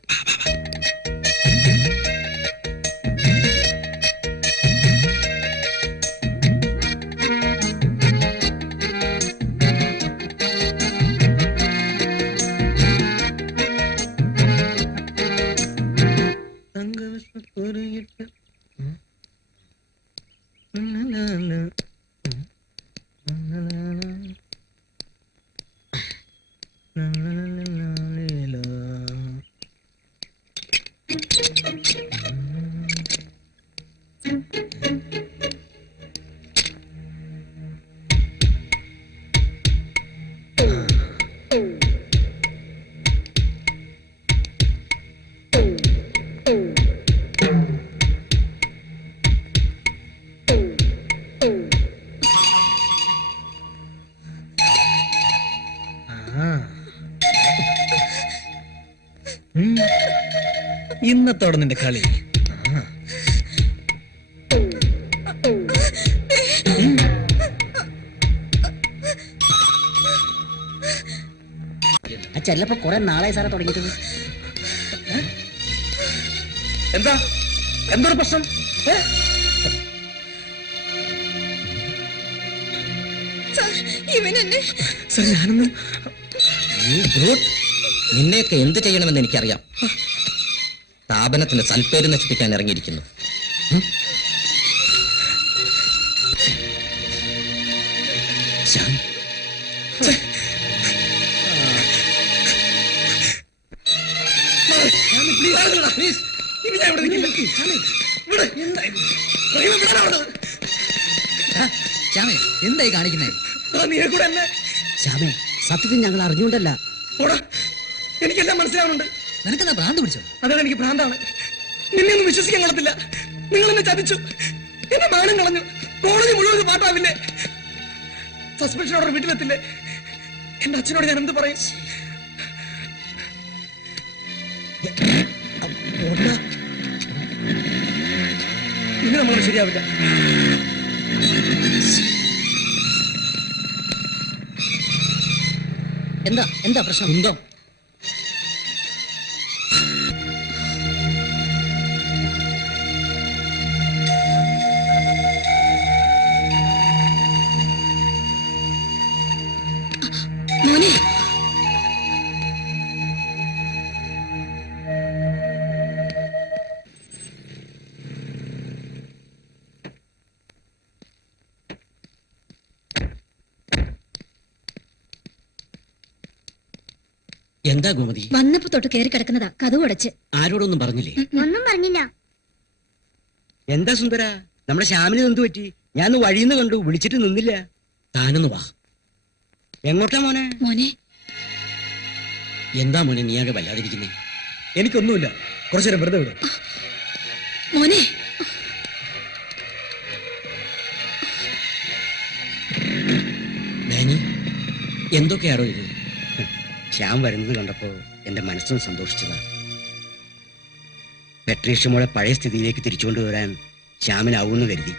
ഇന്നത്തോടെ നിന്റെ കളി. ചെല്ലപ്പോ കുറെ നാളായി സാറെ തുടങ്ങിയിട്ട്. എന്താ എന്തൊരു പ്രശ്നം? ഞാനൊന്നും നിന്നെയൊക്കെ എന്ത് ചെയ്യണമെന്ന് എനിക്കറിയാം. സ്ഥാപനത്തിന്റെ സൽപ്പേര് നശിപ്പിക്കാൻ ഇറങ്ങിയിരിക്കുന്നു. ശ്യാം, എന്തായി കാണിക്കുന്നേ? ശ്യാമേ, സത്യത്തിൽ ഞങ്ങൾ അറിഞ്ഞുകൊണ്ടല്ല. എനിക്കെല്ലാം മനസ്സിലാവുന്നുണ്ട്. നിനക്കെന്താ ഭ്രാന്ത് പിടിച്ചോ? അതെ, എനിക്ക് ഭ്രാന്താണ്. നിന്നെ ഒന്നും വിശ്വസിക്കാൻ കൊള്ളത്തില്ല. നിങ്ങൾ എന്നെ ചതിച്ചു, എന്നെ മാനം കളഞ്ഞു. കോളേജ് മുഴുവൻ പാട്ടാവില്ലേ? Suspension order വീട്ടിലെത്തില്ലേ? എന്റെ അച്ഛനോട് ഞാൻ എന്ത് പറയും? ഇനി നമ്മൾ ശരിയാവില്ല. എന്താ എന്താ പ്രശ്നം? ഉണ്ടോ? മോനെ, എന്താ ഗോമതി? വന്നപ്പോ തൊട്ട് കയറി കിടക്കുന്നതാ, കഥ അടച്ച്. ആരോടൊന്നും പറഞ്ഞില്ലേ? ഒന്നും പറഞ്ഞില്ല. എന്താ സുന്ദര, നമ്മുടെ ശ്യാമിന് എന്ത് പറ്റി? ഞാൻ വഴിന്ന് കണ്ടു, വിളിച്ചിട്ട് നിന്നില്ല. താനൊന്ന് വാ. എങ്ങോട്ടാ മോനെ? മോനെ, എന്താ മോനെ നീയാകെ വല്ലാതിരിക്കുന്നേ? എനിക്കൊന്നുമില്ല, കുറച്ചു നേരം വെറുതെ വിടും. മോനെ, ഡാനി, എന്തൊക്കെയാണോ ഇത്? ശ്യാം വരുന്നത് കണ്ടപ്പോ എന്റെ മനസ്സും സന്തോഷിച്ചതാ. പെട്രീഷ്യ മോളെ പഴയ സ്ഥിതിയിലേക്ക് തിരിച്ചുകൊണ്ടുവരാൻ ശ്യാമിനാവൂന്ന് കരുതി.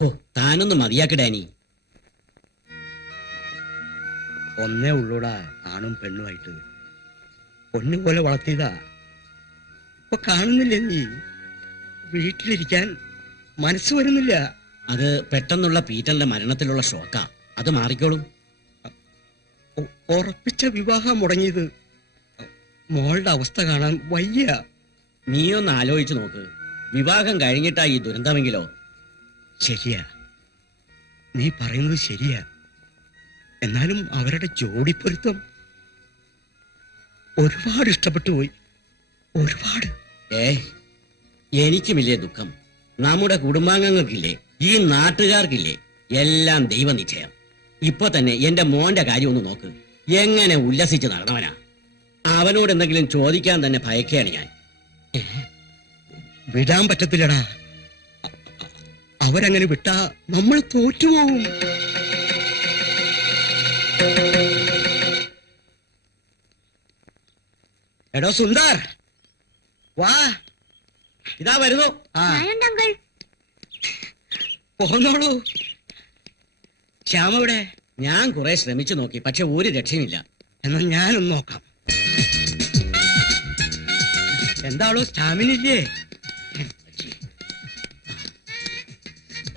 ഓ, താനൊന്ന് മതിയാക്കി ഡാനി. ഒന്നേ ഉള്ളൂടാ, ആണും പെണ്ണുമായിട്ട്. പൊന്നു പോലെ വളർത്തിയതാ. ഇപ്പൊ കാണുന്നില്ലേ നീ? വീട്ടിലിരിക്കാൻ മനസ്സ് വരുന്നില്ല. അത് പെട്ടെന്നുള്ള പീറ്ററിന്റെ മരണത്തിലുള്ള ഷോക്കാ. അത് മാറിക്കോളും. ഉറപ്പിച്ച വിവാഹം മുടങ്ങിയത്. മോളുടെ അവസ്ഥ കാണാൻ വയ്യ. നീയൊന്ന് ആലോചിച്ചു നോക്ക്. വിവാഹം കഴിഞ്ഞിട്ടാ ഈ ദുരന്തമെങ്കിലോ? ശരിയാ, നീ പറയുന്നത് ശരിയാ. എന്നാലും അവരുടെ ജോഡിപ്പൊരുത്തം ഒരുപാട് ഇഷ്ടപ്പെട്ടു പോയി. ഒരുപാട്. എനിക്കുമില്ലേ ദുഃഖം. നമ്മുടെ കുടുംബാംഗങ്ങൾക്കില്ലേ, ഈ നാട്ടുകാർക്കില്ലേ, എല്ലാം ദൈവനിശ്ചയം. ഇപ്പൊ തന്നെ എന്റെ മോന്റെ കാര്യം ഒന്ന് നോക്ക്. എങ്ങനെ ഉല്ലസിച്ച് നടന്നവനാ. അവനോട് എന്തെങ്കിലും ചോദിക്കാൻ തന്നെ ഭയക്കുകയാണ് ഞാൻ. വിടാൻ പറ്റത്തില്ലടാ. അവരങ്ങനെ വിട്ടാ നമ്മൾ തോറ്റുപോകും. എടോ സുന്ദർ, വാ. ഇതാ വരുന്നു. പോന്നോളൂ. ശ്യാമവിടെ? ഞാൻ കുറെ ശ്രമിച്ചു നോക്കി, പക്ഷെ ഒരു രക്ഷയുമില്ല. എന്നാ ഞാനൊന്ന് നോക്കാം. എന്താണോ സ്റ്റാമിനില്ലേ?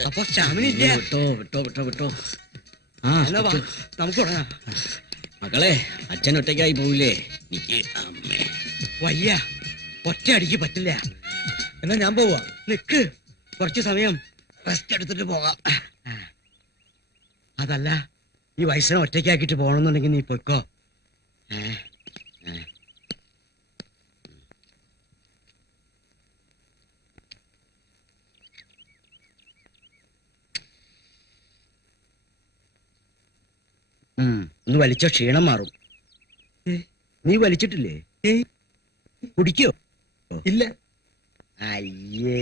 അപ്പൊ സ്റ്റാമിനില്ലേ? വിട്ടോ വിട്ടോ വിട്ടോ വിട്ടോ. എന്നാ വാ, നമുക്ക് തുടങ്ങാം. മകളെ, അച്ഛൻ ഒറ്റയ്ക്കായി പോവില്ലേ? നിക്ക് അമ്മേ. വയ്യ, ഒറ്റ അടിക്ക് പറ്റില്ല. എന്നാ ഞാൻ പോവാ. നിക്ക്, കുറച്ച് സമയം റെസ്റ്റ് എടുത്തിട്ട് പോകാം. അതല്ല, ഈ വയസ്സിനെ ഒറ്റയ്ക്കാക്കിട്ട് പോകണമെന്നുണ്ടെങ്കിൽ നീ പൊയ്ക്കോ. ഒന്ന് വലിച്ച ക്ഷീണം മാറും. നീ വലിച്ചിട്ടില്ലേ? കുടിക്കോ? ഇല്ല. അയ്യേ,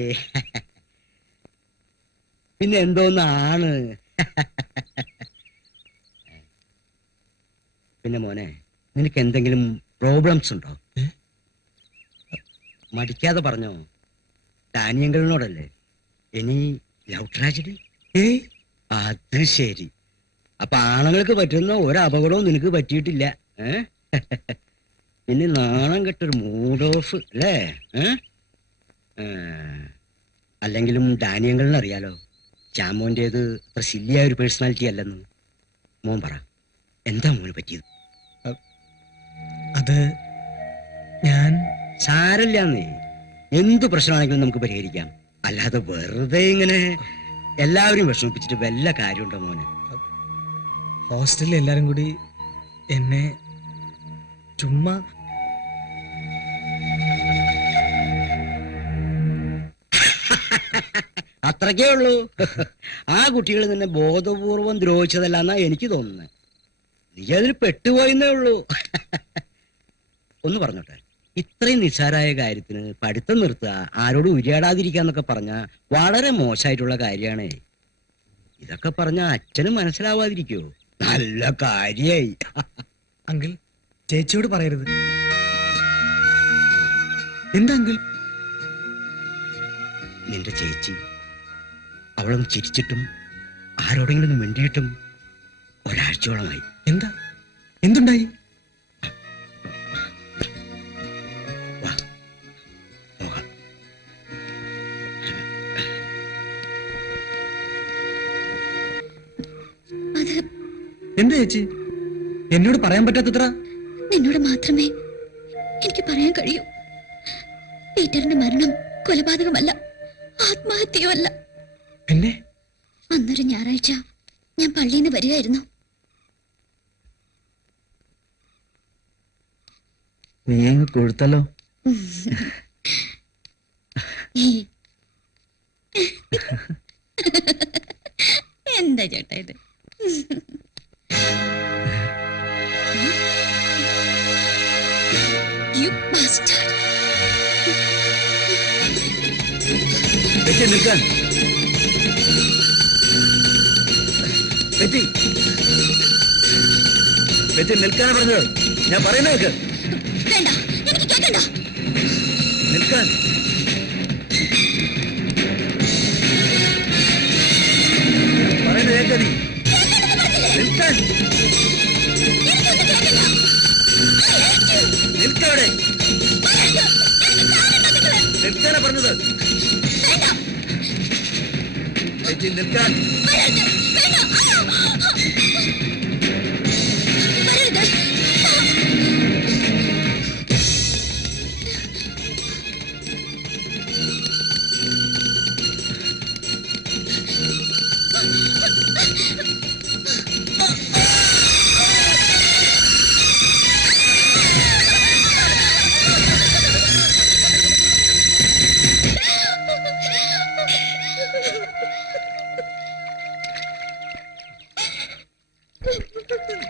പിന്നെ എന്തോന്നാണ്. പിന്നെ മോനെ, നിനക്ക് എന്തെങ്കിലും പ്രോബ്ലംസ് ഉണ്ടോ? മടിക്കാതെ പറഞ്ഞോ. ഡാനിയങ്കളിനോടല്ലേ? ഇനി ലവ് ട്രാജഡി? അത് ശരി. അപ്പൊ ആണുങ്ങൾക്ക് പറ്റുന്ന ഒരു അപകടവും നിനക്ക് പറ്റിയിട്ടില്ല. പിന്നെ നാണം കെട്ടൊരു മൂഡ് ഓഫ് അല്ലേ? അല്ലെങ്കിലും ഡാനിയങ്കളിന് അറിയാലോ, ചാമോന്റേത് അത്ര സില്ലിയായ ഒരു പേഴ്സണാലിറ്റി അല്ലെന്ന്. മോൻ പറ, എന്താ മോന് പറ്റിയത്? അത് ഞാൻ സാരല്ലാന്നേ. എന്ത് പ്രശ്നമാണെങ്കിലും നമുക്ക് പരിഹരിക്കാം. അല്ലാതെ വെറുതെ ഇങ്ങനെ എല്ലാവരും വിഷമിപ്പിച്ചിട്ട് വല്ല കാര്യമുണ്ടോ മോനെ? ഹോസ്റ്റലിൽ എല്ലാരും കൂടി എന്നെ ചുമ്മാ അത്രക്കേ ഉള്ളൂ. ആ കുട്ടികൾ നിന്നെ ബോധപൂർവം ദ്രോഹിച്ചതല്ല എന്നാ എനിക്ക് തോന്നുന്നത്. നീ അതിൽ പെട്ടുപോയെന്നേ ഉള്ളൂ. ഒന്ന് പറഞ്ഞോട്ടെ, ഇത്രയും നിസ്സാരായ കാര്യത്തിന് പഠിത്തം നിർത്തുക, ആരോടും ഉരിയാടാതിരിക്കാന്നൊക്കെ പറഞ്ഞ വളരെ മോശമായിട്ടുള്ള കാര്യമാണ്. ഇതൊക്കെ പറഞ്ഞ അച്ഛന് മനസ്സിലാവാതിരിക്കോ? നല്ല കാര്യായി. അങ്കിൾ, ചേച്ചിയോട് പറയരുത്. എന്താ അങ്കിൾ? നിന്റെ ചേച്ചി അവളൊന്ന് ചിരിച്ചിട്ടും ആരോടെങ്കിലും മിണ്ടിയിട്ടും ഒരാഴ്ചയോളമായി. എന്താ? എന്തുണ്ടായി? വാ, പോകാം. എന്താ ചേച്ചി എന്നോട് പറയാൻ പറ്റാത്തത്ര? നിന്നോട് മാത്രമേ എനിക്ക് പറയാൻ കഴിയൂ. പീറ്ററിന്റെ മരണം കൊലപാതകമല്ല, ആത്മഹത്യയുമല്ല. പിന്നെ അന്നൊരു ഞായറാഴ്ച ഞാൻ പള്ളിയിൽ നിന്ന് വരികയായിരുന്നു. നീ അങ്ങ് കൊടുത്തല്ലോ. എന്താ ചേട്ടാ ഇത്? You bastard. നിൽക്കാൻ നിൽക്കാനാ പറഞ്ഞത്. ഞാൻ പറയുന്ന കേൾക്ക്. വേണ്ട, എനിക്ക് കേൾക്കണ്ട. നിൽക്കാൻ. പറയുന്ന കേൾക്ക. നീ നിൽക്കാൻ. നിൽക്കവിടെ. നിൽക്കാനാ പറഞ്ഞത്. നിൽക്കാൻ. വരരുത്.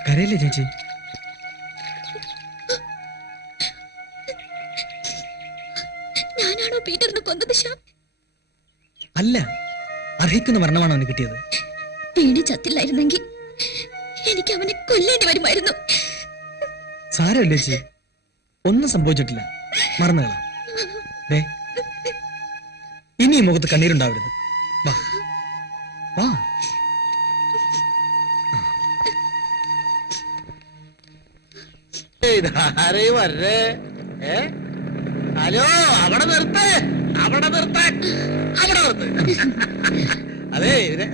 കരയില്ലേ ചേച്ചി? ഞാനാണോ പീറ്ററിനെ കൊന്നത് ശ്യാം? അല്ല, അർഹിക്കുന്ന മരണമാണ് അവന് കിട്ടിയത്. വീണ് ചത്തില്ലായിരുന്നെങ്കിൽ എനിക്ക് അവനെ കൊല്ലേണ്ടി വരുമായിരുന്നു. സാരമില്ല ചേച്ചി, ഒന്നും സംഭവിച്ചിട്ടില്ല, മറന്നുകള. ഇനി ഈ മുഖത്ത് കണ്ണീരുണ്ടാവരുത്. വാ വാ. ഹലോ, അവിടെ നിർത്ത്, അവിടെ നിർത്താൻ, അവിടെ നിർത്ത്. അതെ, ഇവിടെ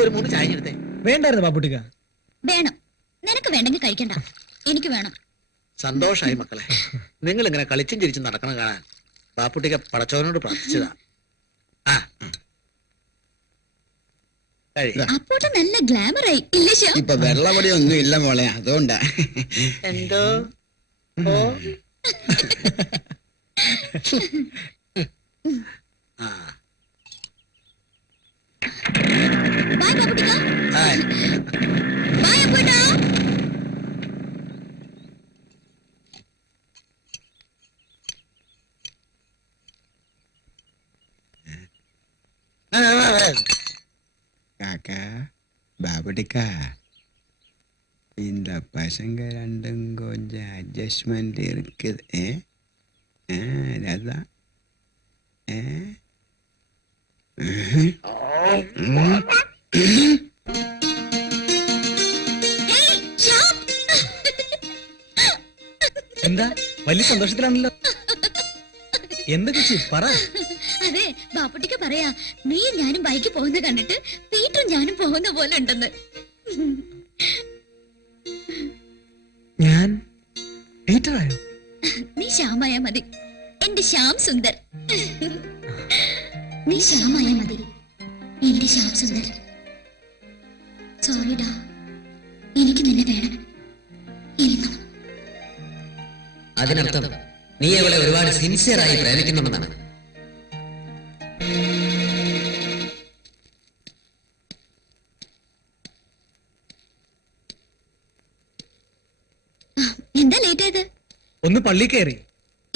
ഒരു 3 ചായ എടുത്തേ. വേണ്ടായിരുന്നു ബാപ്പുട്ടിക്ക. വേണം, നിനക്ക് വേണ്ടെങ്കിൽ കഴിക്കണ്ട, എനിക്ക് വേണം. സന്തോഷായി മക്കളെ, നിങ്ങൾ ഇങ്ങനെ കളിച്ചും ചിരിച്ചും നടക്കണം കാണാൻ ബാപ്പുട്ടിക്ക പടച്ചവനോട് പ്രാർത്ഥിച്ചതാ. അപ്പോട്ട് നല്ല ഗ്ലാമറായി ഇല്ലേ ശ്യാം? ഇപ്പൊ വെള്ളപൊടി ഒന്നും ഇല്ല മോളെ, അതുകൊണ്ടാ. എന്തോ ബൈ ബാബുട്ടിക്ക. ബൈ അപ്പൂട്ടാ. காக்கா பாபுடிக்கா இந்த பசங்க ரெண்டும் கொஞ்சம் அட்ஜஸ்ட்மெண்ட் இருக்குது. அதான் എന്താ വലിയ സന്തോഷത്തിലാണല്ലോ? എന്താ ചേച്ചി പറ. അതെ, ബാപ്പുട്ടിക്ക് പറയാ, നീ ഞാനും ബൈക്ക് പോകുന്ന കണ്ടിട്ട് പീറ്ററും ഞാനും പോകുന്ന പോലെ ഉണ്ടെന്ന്. ഞാൻ പീറ്ററായോ? നീ ശ്യാമായ മതി, എന്റെ ശ്യാം സുന്ദർ. നീ ശ്യാമായ മതി, എന്റെ ശ്യാം സുന്ദർ. സോറിടാ, എനിക്ക് നിന്നെ വേണം എന്നും. അതിനർത്ഥം നീ അവളെ ഒരുപാട് സിൻസിയറായി പ്രേമിക്കുന്നുണ്ടെന്നാണ്. എന്താ ലേറ്റ് ആയത്? ഒന്ന് പള്ളി കയറി.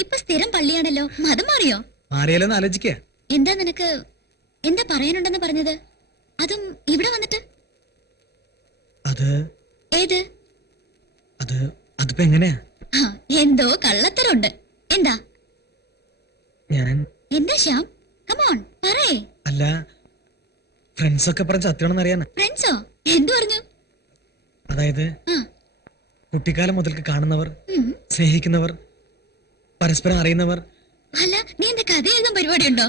ഇപ്പൊ സ്ഥിരം പള്ളിയാണല്ലോ, മതം മാറിയോ? മാറിയാലോന്ന് ആലോചിക്ക. എന്താ നിനക്ക് എന്താ പറയാനുണ്ടെന്ന് പറഞ്ഞത്? അതും ഇവിടെ വന്നിട്ട്? അത് ഏത്? അതിപ്പോ എങ്ങനെയാ? എന്തോ കള്ളത്തരമുണ്ട്. എന്താ ഞാൻ എന്താ ശ്യാം? കമോൺ പറയേ. അല്ല, ഫ്രണ്ട്സ് ഒക്കെ പറഞ്ഞ സത്യമാണെന്ന് അറിയാനാ. ഫ്രണ്ട്സോ? എന്തു പറഞ്ഞു? അതായത് കുട്ടിക്കാലം മുതൽക്ക് കാണുന്നവർ, സ്നേഹിക്കുന്നവർ, പരസ്പരം അറിയുന്നവർ. അല്ല, നീ എന്താ കഥ എഴുതാൻ പരിപാടി ഉണ്ടോ?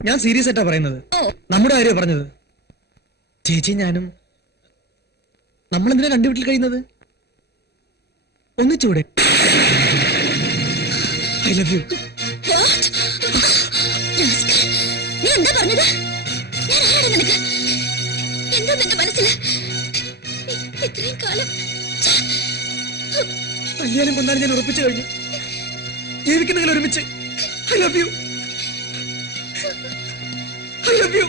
ഞാൻ സീരിയസ് ആയിട്ടാ പറയുന്നത്. നമ്മുടെ കാര്യമാണ് പറഞ്ഞത്. ചേച്ചി ഞാനും നമ്മളെന്തിനാ 2 വീട്ടിൽ കഴിയുന്നത്? ഒന്നിച്ചൂടെ? I love you. നീ എന്താ പറഞ്ഞത്? ഞാൻ ആരാണ് നിനക്ക്? എന്താ നിന്റെ മനസ്സില്? ഇത്രയും കാലം കല്യാണം കൊണ്ടാണ് ഞാൻ ഉറപ്പിച്ചു കഴിഞ്ഞു. ജീവിക്കുന്നെങ്കിൽ ഒരുമിച്ച്. I love you. I love U.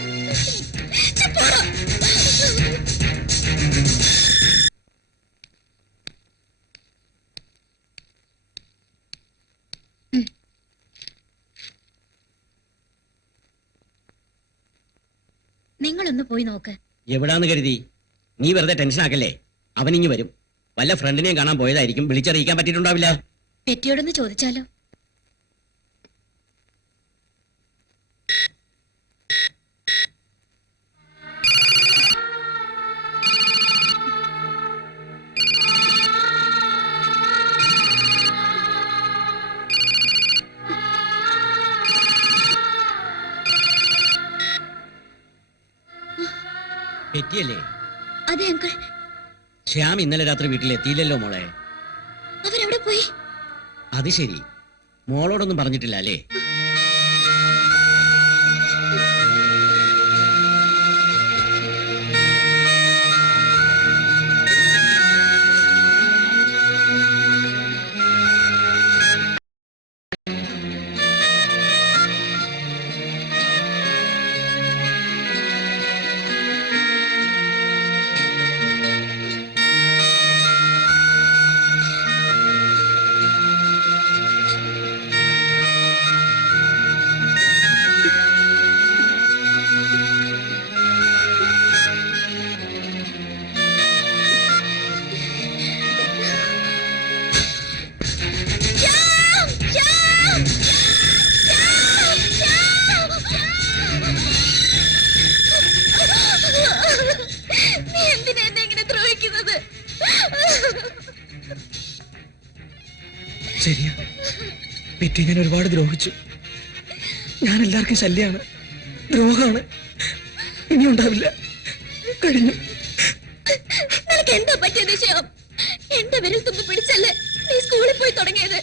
നിങ്ങളൊന്ന് പോയി നോക്ക്. എവിടാന്ന് കരുതി? നീ വെറുതെ ടെൻഷൻ ആക്കല്ലേ, അവനിങ്ങി വരും. വല്ല ഫ്രണ്ടിനെയും കാണാൻ പോയതായിരിക്കും, വിളിച്ചറിയിക്കാൻ പറ്റിയിട്ടുണ്ടാവില്ല. പെറ്റിയോടൊന്ന് ചോദിച്ചാലോ? പെറ്റിയല്ലേ? അതെ അങ്കിൾ. ശ്യാം ഇന്നലെ രാത്രി വീട്ടിലെത്തിയില്ലല്ലോ മോളെ. അവരെവിടെ പോയി? അത് ശരി, മോളോടൊന്നും പറഞ്ഞിട്ടില്ല അല്ലേ? ശരിയാ, പെറ്റി ഞാൻ ഒരുപാട് ദ്രോഹിച്ചു. ഞാൻ എല്ലാവർക്കും ശല്യാണ്, ദ്രോഹമാണ്. ഇനി ഉണ്ടാവില്ല, കഴിഞ്ഞു. നിനക്ക് എന്താ പറ്റിയത് ശ്യാം? എന്റെ വിരൽ തുമ്പ് പിടിച്ചല്ലേ നീ സ്കൂളിൽ പോയി തുടങ്ങിയത്?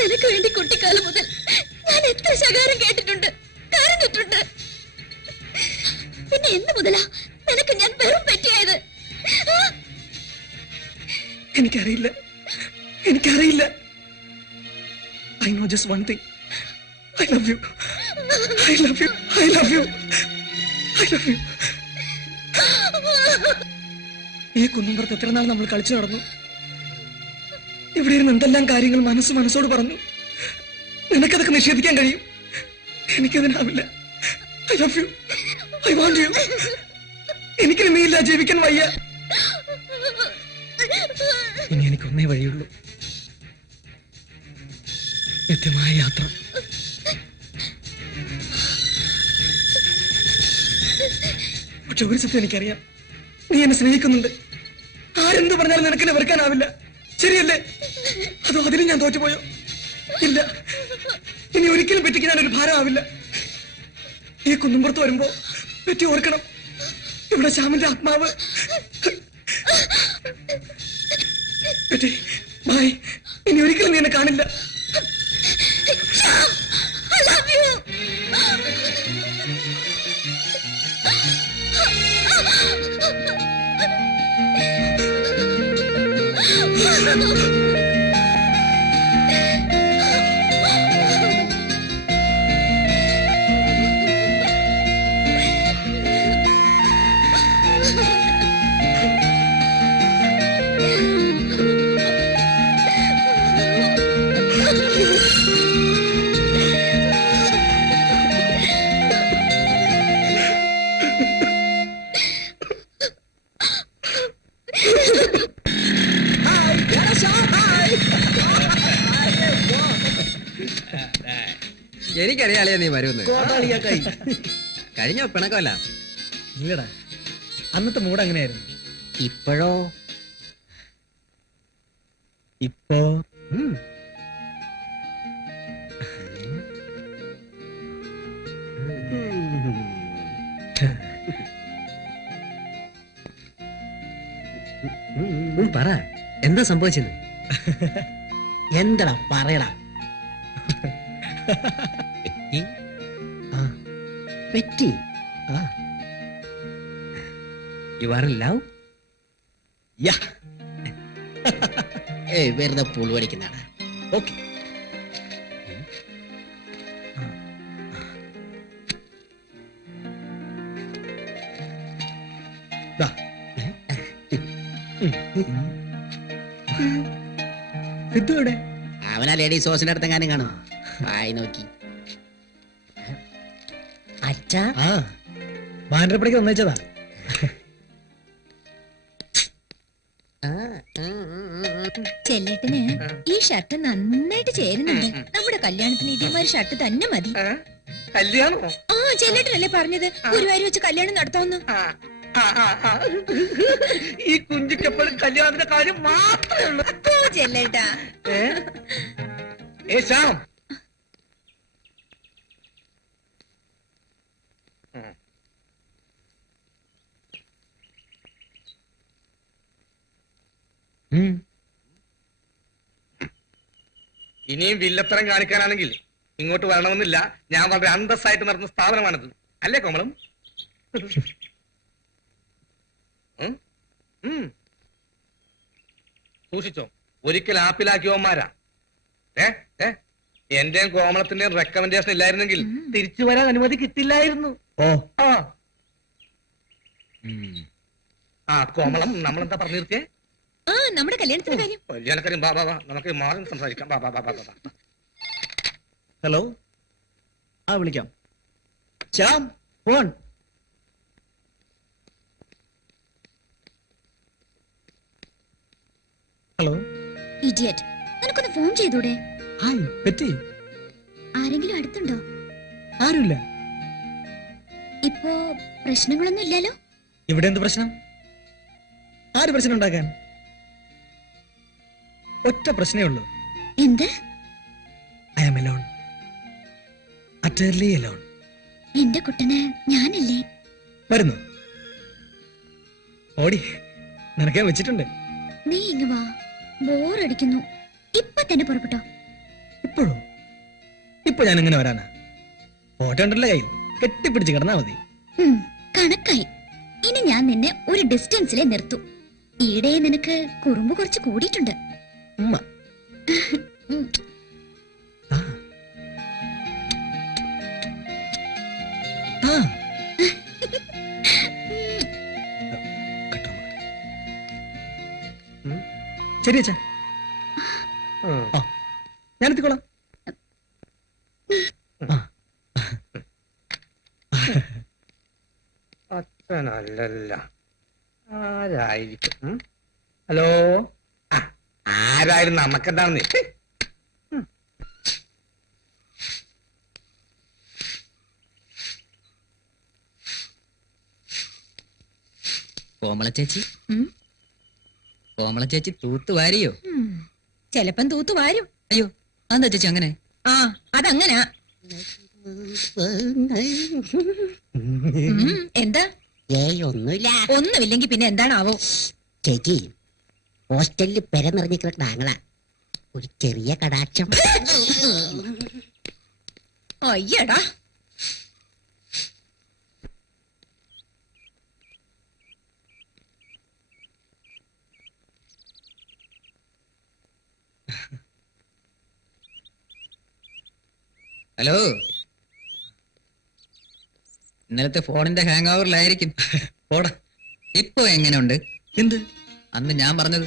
നിനക്ക് വേണ്ടി കുട്ടിക്കാലം മുതൽ ഞാൻ എത്ര ശകാരം കേട്ടിട്ടുണ്ട്, കരഞ്ഞിട്ടുണ്ട്. പിന്നെ എന്ന് മുതലാ നിനക്ക് ഞാൻ വെറും പറ്റിയായത്? എനിക്കറിയില്ല, എനിക്കറിയില്ല. I know just one thing. I love you. I love you. I love you. I love you. ഈ കുന്നുംപുറത്ത് എത്ര നാൾ നമ്മൾ കളിച്ചു നടന്നു. ഇവിടെ ഇരുന്ന് എന്തെല്ലാം കാര്യങ്ങൾ മനസ്സോട് പറഞ്ഞു. നിനക്കതൊക്കെ നിഷേധിക്കാൻ കഴിയും, എനിക്കതിനാവില്ല. I love you, I want you. എനിക്ക് നീയില്ല ജീവിക്കാൻ വയ്യ. ഇനി എനിക്കൊന്നേ വഴിയുള്ളൂ, നിത്യമായ യാത്ര. പക്ഷെ ഒരു സത്യം എനിക്കറിയാം, നീ എന്നെ സ്നേഹിക്കുന്നുണ്ട്. ആരെന്ത് പറഞ്ഞാലും നിനക്ക് എന്നെ വെറുക്കാനാവില്ല, ശരിയല്ലേ? അതോ അതിലും ഞാൻ തോറ്റുപോയോ? ഇല്ല, ഇനി ഒരിക്കലും പെറ്റിക്ക് ഞാനൊരു ഭാരമാവില്ല. ഈ കുന്നുംപുറത്ത് വരുമ്പോ പെറ്റി ഓർക്കണം, ഇവിടെ ശ്യാമിന്റെ ആത്മാവ്. പെറ്റി ബൈ, ഇനി ഒരിക്കലും നീ എന്നെ കാണില്ല. I love you. എനിക്കറിയാലേ നീ വരുമെന്ന്. കഴിഞ്ഞ പിണക്കമല്ല. ഇല്ലടാ, അന്നത്തെ മൂഡ് അങ്ങനെയായിരുന്നു. ഇപ്പോഴോ? ഇപ്പോ പറ, എന്താ സംഭവിച്ചത്? എന്താടാ പറയടാ. Petty? You are in love? വെറുതെ പുളു പഠിക്കുന്നതാണ്. ഓക്കെ. സിദ്ധു എവിടെ? അവനാ ലേഡീസ് ഹോസ്റ്റലിന്റെ അടുത്തെങ്ങാനും കാണും. വായി നോക്കി. അച്ഛാ, ആ ബാൻഡ്രപ്പടിക്ക് ഒന്നേച്ചതാ. ചെല്ലേട്ടന് ഈ ഷർട്ട് നന്നായിട്ട് ചേരുന്നുണ്ട്. നമ്മുടെ കല്യാണത്തിന് ഇതേമാതിരി ഷർട്ട് തന്നെ മതി. കല്യാണോ? ആ, ചെല്ലേട്ടനല്ലേ പറഞ്ഞത് ഗുരുവായൂർ വെച്ച് കല്യാണം നടത്താമെന്ന്. ഈ കുഞ്ചിക്കെപ്പോഴും കല്യാണത്തിന്റെ കാര്യം മാത്രമേ ഉള്ളൂ. ചെല്ലേട്ടാ. ഏ ശ്യാം, ഇനിയും വില്ലത്തരം കാണിക്കാനാണെങ്കിൽ ഇങ്ങോട്ട് വരണമെന്നില്ല. ഞാൻ വളരെ അന്തസ്സായിട്ട് നടത്തുന്ന സ്ഥാപനമാണിത്, അല്ലേ കോമളം? സൂക്ഷിച്ചോ, ഒരിക്കൽ ആപ്പിലാക്കിയോമാരാ. എന്റെയും കോമളത്തിന്റെയും റെക്കമെൻഡേഷൻ ഇല്ലായിരുന്നെങ്കിൽ തിരിച്ചു വരാൻ അനുമതി കിട്ടില്ലായിരുന്നു. ആ കോമളം, നമ്മളെന്താ പറഞ്ഞു നിർത്തിയേ? ആ, നമ്മുടെ കല്യാണത്തിന്റെ കാര്യം. കല്യാണക്കാരും ബാ ബാ ബാ, നമുക്ക് മാറി സംസാരിക്കാം. ബാ ബാ ബാ ബാ ബാ. ഹലോ, ആ വിളിക്കാം. ശ്യാം, ഫോൺ. ഹലോ. ഇഡിയറ്റ്, നിനക്കൊന്ന് ഫോൺ ചെയ്തൂടെ? ഹായ് പെറ്റി. ആരെങ്കിലും അടുത്തുണ്ടോ? ആരുമില്ല. ഇപ്പോ പ്രശ്നങ്ങളൊന്നും ഇല്ലല്ലോ? ഇവിടെ എന്ത് പ്രശ്നം? ആര് പ്രശ്നം ഉണ്ടാക്കാൻ? ഒറ്റ പ്രശ്നമേ ഉള്ളൂ. എന്ത്? I am alone, utterly alone. എന്റെ കുട്ടന് ഞാനല്ലേ? വരുന്നു, ഓടി, നിനക്ക് ഞാൻ വെച്ചിട്ടുണ്ട്. നീ ഇങ്ങ് വാ, ബോറടിക്കുന്നു. ഇപ്പൊ തന്നെ പുറപ്പെട്ടോ. ഇപ്പോഴോ? ഇപ്പൊ ഞാൻ എങ്ങനെ വരാനാ? ഫോട്ടോ ഉണ്ടല്ലോ കയ്യിൽ, കെട്ടിപ്പിടിച്ച് കിടന്നാ മതി. കണക്കായി. ഇനി ഞാൻ നിന്നെ ഒരു ഡിസ്റ്റൻസിലെ നിർത്തൂ. ഈയിടെ നിനക്ക് കുറുമ്പ് കുറച്ച് കൂടിയിട്ടുണ്ട്. ഉമ്മ. ആ. ആ. കട്ടോ. ശരി അച്ഛാ, ഞാനെത്തിക്കോളാം. അച്ഛനല്ലല്ല, ആരായിരിക്കും? ഹലോ, ആരായിരുന്നു? നമുക്കെന്താണെന്ന് കോമള ചേച്ചി, കോമള ചേച്ചി തൂത്ത് വാരിയോ? ചെലപ്പം തൂത്തു വാരും. അയ്യോ, അതെന്താ ചേച്ചി അങ്ങനെ? ആ, അതങ്ങനാ. എന്താ? ഒന്നുമില്ല ഒന്നുമില്ലെങ്കി പിന്നെ എന്താണാവോ? ചേച്ചി, ഹോസ്റ്റലിൽ പെര നിറഞ്ഞു കിടക്കുന്ന ആങ്ങളാ, ഒരു ചെറിയ കടാക്ഷം. അയ്യടാ, ഹലോ, ഇന്നലത്തെ ഫോണിന്റെ ഹാങ് ഓവറിലായിരിക്കും. പോടാ. ഇപ്പൊ എങ്ങനെയുണ്ട്? എന്ത്? അന്ന് ഞാൻ പറഞ്ഞത്.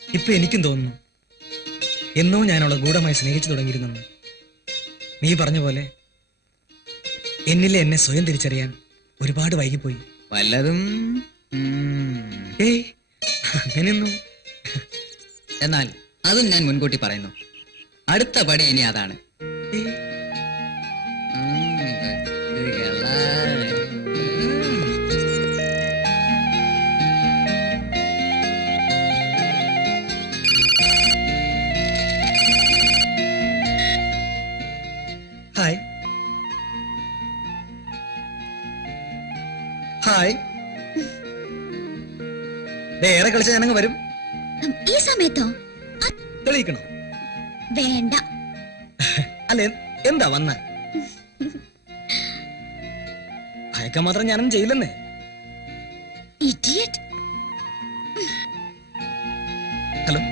ഇപ്പൊ എനിക്കും തോന്നുന്നു എന്നോ ഞാൻ അവളെ ഗൂഢമായി സ്നേഹിച്ചു തുടങ്ങിയിരുന്നെന്ന്. നീ പറഞ്ഞ പോലെ എന്നിലെ എന്നെ സ്വയം തിരിച്ചറിയാൻ ഒരുപാട് വൈകിപ്പോയി. വല്ലതും ഏയ്, അങ്ങനെയൊന്നും. എന്നാൽ അതും ഞാൻ മുൻകൂട്ടി പറയുന്നു, അടുത്ത പടി ഇനി അതാണ്. ഏയ്, ഹായ് ഹായ്. ഏറെ കളിച്ച ഞാനങ്ങ് വരും. ഈ സമയത്തോ? തെളിയിക്കണം. വേണ്ട. അല്ല, എന്താ വന്ന? ഭയക്കാൻ മാത്രം ഞാനും ചെയ്യില്ലെന്നേ. ഇഡിയറ്റ്. ഹലോ.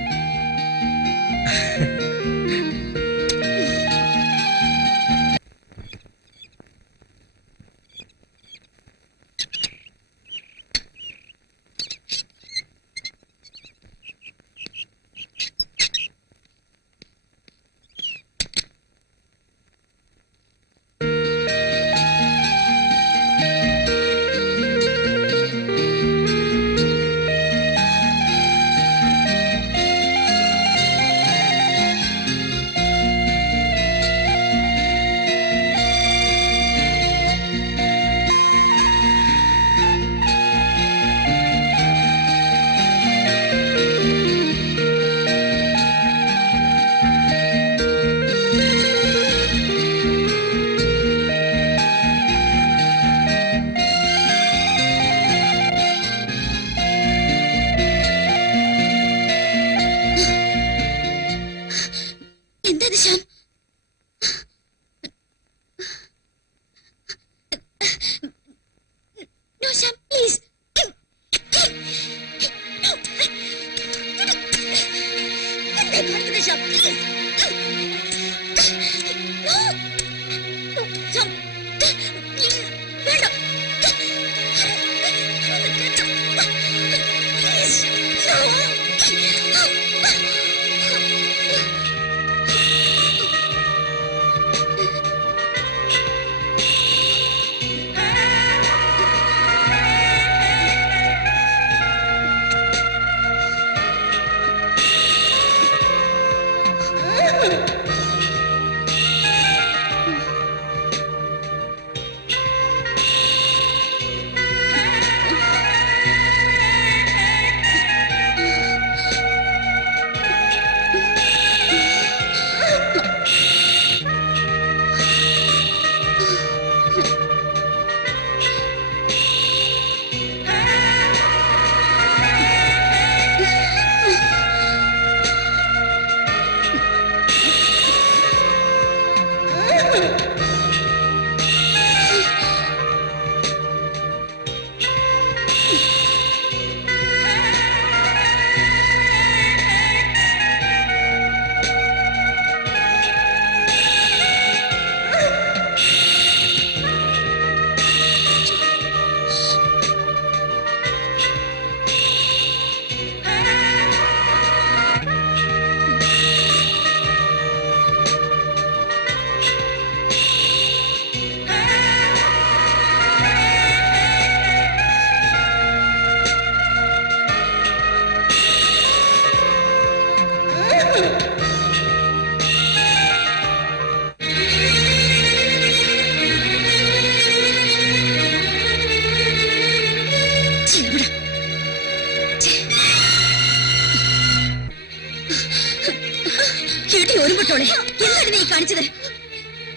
ഒരുപെട്ടോളെ എന്താണ് നീ കാണിച്ചത്?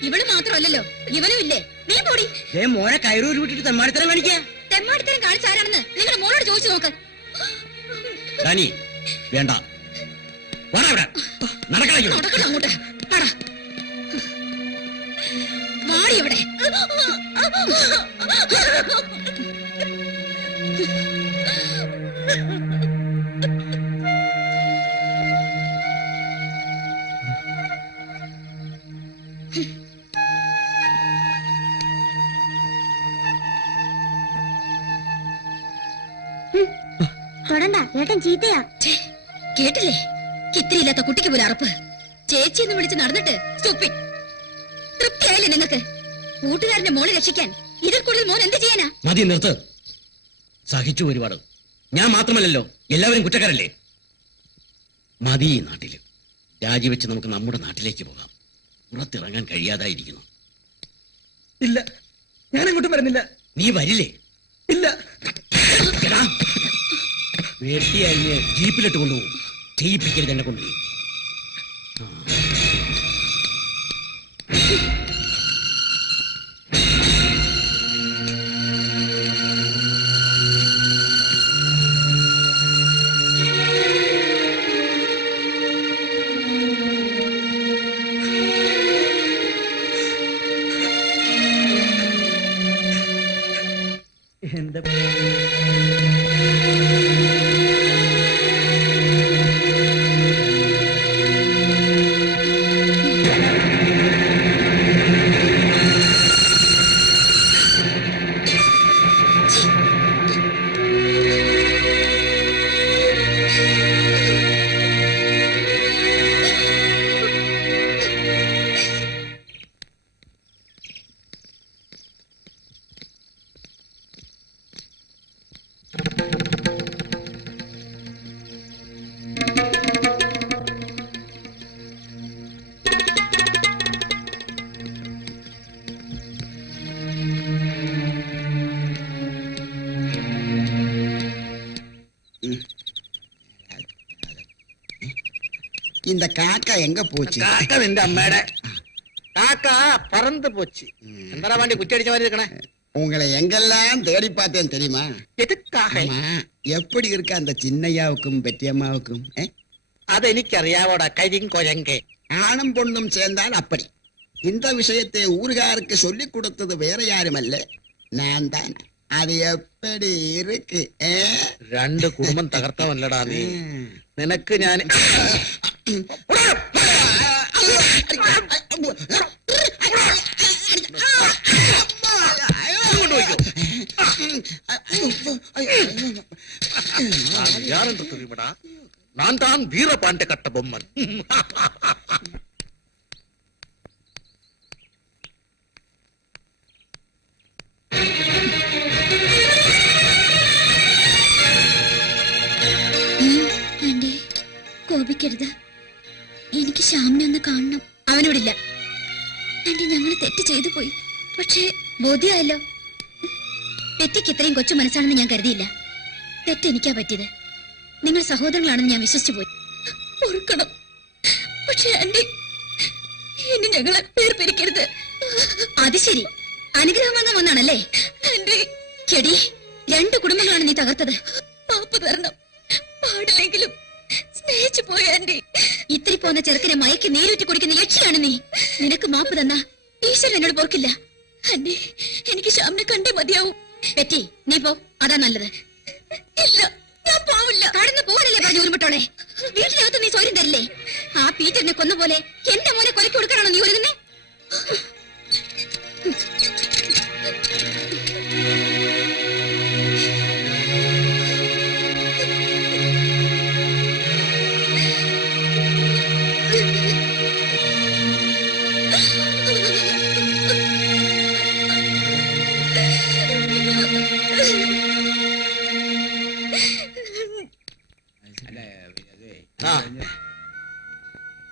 ഇവള് മാത്രമല്ലല്ലോ ഇവനും ഇല്ലേ? നീ പോടി. മോനെ കയറൂരി വിട്ടിട്ട് തെമ്മാടിത്തരം കാണിക്കാ. തെമ്മാടിത്തരം കാണിച്ചാരാണെന്ന് നിങ്ങളുടെ മോളോട് ചോദിച്ചു നോക്ക്. റാണി വേണ്ട, നടക്കണം അങ്ങോട്ട്. മാടി ഇവിടെ. തൊടണ്ട, ഏട്ടൻ ചീത്തയാ. കേട്ടില്ലേ? ഇത്രയില്ലാത്ത കുട്ടിക്ക് പോലെ അറപ്പ്. ചേച്ചി എന്ന് വിളിച്ച് നടന്നിട്ട് തൃപ്തിയായില്ലേ നിങ്ങൾക്ക്? കൂട്ടുകാരന്റെ മോളെ രക്ഷിക്കാൻ ഇതിൽ കൂടുതൽ മോൻ എന്ത് ചെയ്യാനാ? മതി, നിർത്ത്. സഹിച്ചു ഒരുപാട്. ഞാൻ മാത്രമല്ലല്ലോ, എല്ലാവരും കുറ്റക്കാരല്ലേ? മതി. ഈ നാട്ടില് രാജിവെച്ച് നമുക്ക് നമ്മുടെ നാട്ടിലേക്ക് പോകാം. പുറത്തിറങ്ങാൻ കഴിയാതായിരിക്കുന്നു. ഇല്ല, ഞാൻ അങ്ങോട്ടും വരുന്നില്ല. നീ വരില്ലേ? ഇല്ല. വെട്ടിയരിഞ്ഞ് ജീപ്പിലിട്ട് കൊണ്ടുപോകും. ചെയ്യിപ്പിക്കരുത് എന്നെ കൊണ്ട്. എന്റെ இந்த காக்கா எங்க போச்சு? കാക്ക നിന്റെ അമ്മയുടെ കാക്ക പറന്ന് പോച്ച്. എന്താ വേണ്ടി കുറ്റടിച്ച മാതിരി இருக்கണേ? உங்களை எங்கெல்லாம் தேடி பார்த்தேன் தெரியுமா? എതുക്കാக? ஆமா, எப்படி இருக்கு அந்த சின்னையாவுக்கும் பெட்டியம்மாவுக்கும்? അതെനിക്കറിയാവോടാ കരിങ്കൊരങ്കെ. ஆணும் பொண்ணும் சேர்ந்தால் அப்படி. இந்த விஷயத்தை ஊர்காருக்கு சொல்லிக் கொடுத்தது வேற யாருமல்ல, நான் தான். அது எப்படி இருக்கு? രണ്ട് കുടുംബം തകർത്തവല്ലടാ നീ. നിനക്ക് ഞാൻ யாரென்று தெரியுமடா? நான் தான் வீரபாண்ட கட்ட பொம்மன். കോപിക്കരുത്. എനിക്ക് ശ്യാമിനെ ഒന്ന് കാണണം. അവനോടില്ല. ആന്റി, ഞങ്ങൾ തെറ്റ് ചെയ്തു പോയി. പക്ഷേ ബോധ്യമായല്ലോ. തെറ്റിക്ക് ഇത്രയും കൊച്ചു മനസ്സാണെന്ന് ഞാൻ കരുതിയില്ല. തെറ്റെനിക്കാ പറ്റിയത്. നിങ്ങൾ സഹോദരങ്ങളാണെന്ന് ഞാൻ വിശ്വസിച്ചു പോയി. ഓർക്കണം. പക്ഷേ ആന്റി, ഇനി ഞങ്ങളെ പേർപ്പിരിക്കരുത്. അത് ശരി, അനുഗ്രഹം വാങ്ങാൻ വന്നാണല്ലേ? ആന്റി, ചെടി, 2 കുടുംബങ്ങളാണ് നീ തകർത്തത്. മാപ്പ് തരണം. പാടില്ലെങ്കിലും സ്നേഹിച്ചു പോയ ആന്റി. ഇത്തിരി പോന്ന ചെറുക്കനെ മയക്കി നീരൂറ്റി കുടിക്കുന്ന യക്ഷിയാണ് നീ. നിനക്ക് മാപ്പ് തന്നാ ഈശ്വരൻ എന്നോട് പോർക്കില്ല. ആന്റി, എനിക്ക് ശ്യാമിനെ കണ്ടേ മതിയാവും. പെറ്റി, നീ പോ, അതാ നല്ലത്. ഞാൻ ഒരുമിട്ടോളെ വീട്ടിനകത്ത് നീ സ്വയം തരില്ലേ? ആ പീറ്ററിനെ കൊന്ന പോലെ എന്റെ മോനെ കൊലക്കി കൊടുക്കാനാണോ നീ ഒരുങ്ങുന്നേ?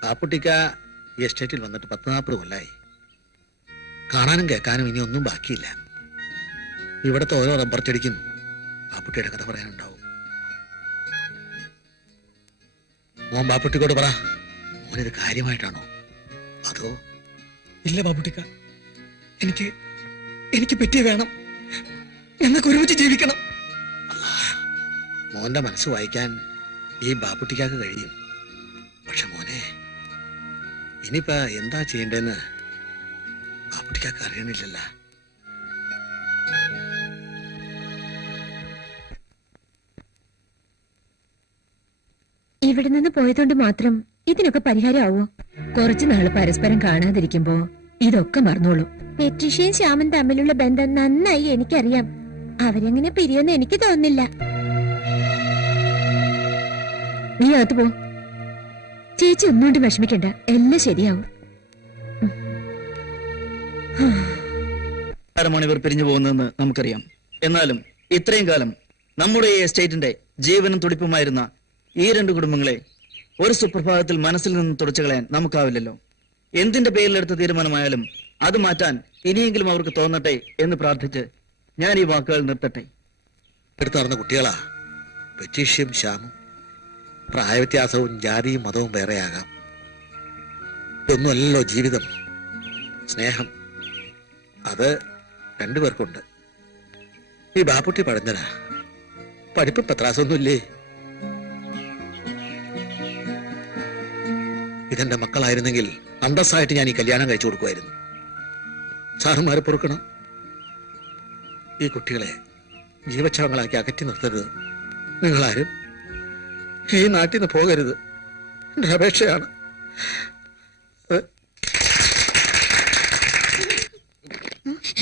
ആ കുട്ടിക്ക ഈ എസ്റ്റേറ്റിൽ വന്നിട്ട് 40 കൊല്ലായി. കാണാനും കേൾക്കാനും ഇനി ഒന്നും ബാക്കിയില്ല. ഇവിടുത്തെ ഓരോ റബ്ബർ ചെടിക്കും ബാപ്പുട്ടിയുടെ കഥ പറയാനുണ്ടാവും. മോൻ ബാപ്പുട്ടിക്കോട് പറ, മോനിത് കാര്യമായിട്ടാണോ അതോ? ഇല്ല ബാബുട്ടിക്ക, എനിക്ക് പറ്റിയ വേണം. ഞങ്ങൾക്ക് ഒരുമിച്ച് ജീവിക്കണം. മോന്റെ മനസ്സ് വായിക്കാൻ ഈ ബാപ്പുട്ടിക്കാക്ക് കഴിയും. പക്ഷെ മോനെ, ഇനിയിപ്പോ എന്താ ചെയ്യേണ്ടതെന്ന് ബാപ്പുട്ടിക്കാക്ക് അറിയണില്ലല്ല. ഇവിടെ നിന്ന് പോയതുകൊണ്ട് മാത്രം ഇതിനൊക്കെ പരിഹാരമാവോ? കുറച്ചു നാള് പരസ്പരം കാണാതിരിക്കുമ്പോ ഇതൊക്കെ മറന്നോളൂ. പെട്രീഷ്യയും ശ്യാമൻ തമ്മിലുള്ള ബന്ധം നന്നായി എനിക്കറിയാം. അവരെങ്ങനെ പിരിയെന്ന് എനിക്ക് തോന്നുന്നില്ല. നീ അകത്ത് പോ. ചേച്ചി ഒന്നുകൊണ്ട് വിഷമിക്കണ്ട, എല്ലാം ശരിയാവും. ഇവർ പിരിഞ്ഞു പോകുന്നതെന്ന് നമുക്കറിയാം. എന്നാലും ഇത്രയും കാലം നമ്മുടെ ഈ എസ്റ്റേറ്റിന്റെ ജീവനും തുടിപ്പുമായിരുന്ന ഈ 2 കുടുംബങ്ങളെ ഒരു സുപ്രഭാതത്തിൽ മനസ്സിൽ നിന്ന് തുടച്ചു കളയാൻ നമുക്കാവില്ലല്ലോ. എന്തിന്റെ പേരിലെടുത്ത തീരുമാനമായാലും അത് മാറ്റാൻ ഇനിയെങ്കിലും അവർക്ക് തോന്നട്ടെ എന്ന് പ്രാർത്ഥിച്ച് ഞാൻ ഈ വാക്കുകൾ നിർത്തട്ടെ. എടുത്തു നടന്ന കുട്ടികളാ പെറ്റീഷ്യം ശ്യാമും. പ്രായവ്യത്യാസവും ജാതിയും മതവും വേറെയാകാം. ഇതൊന്നുമല്ലല്ലോ ജീവിതം. സ്നേഹം അത് 2 പേർക്കുണ്ട്. ഈ ബാപ്പുട്ടി പഴഞ്ഞനാ, പഠിപ്പ് പത്രാസൊന്നുമില്ലേ. ഇതെന്റെ മക്കളായിരുന്നെങ്കിൽ അന്തസ്സായിട്ട് ഞാൻ ഈ കല്യാണം കഴിച്ചു കൊടുക്കുമായിരുന്നു. സാറുമാരെ പൊറുക്കണം. ഈ കുട്ടികളെ ജീവച്ഛവങ്ങളാക്കി അകറ്റി നിർത്തരുത്. നിങ്ങളാരും ഈ നാട്ടിൽ നിന്ന് പോകരുത്. എന്റെ അപേക്ഷയാണ്.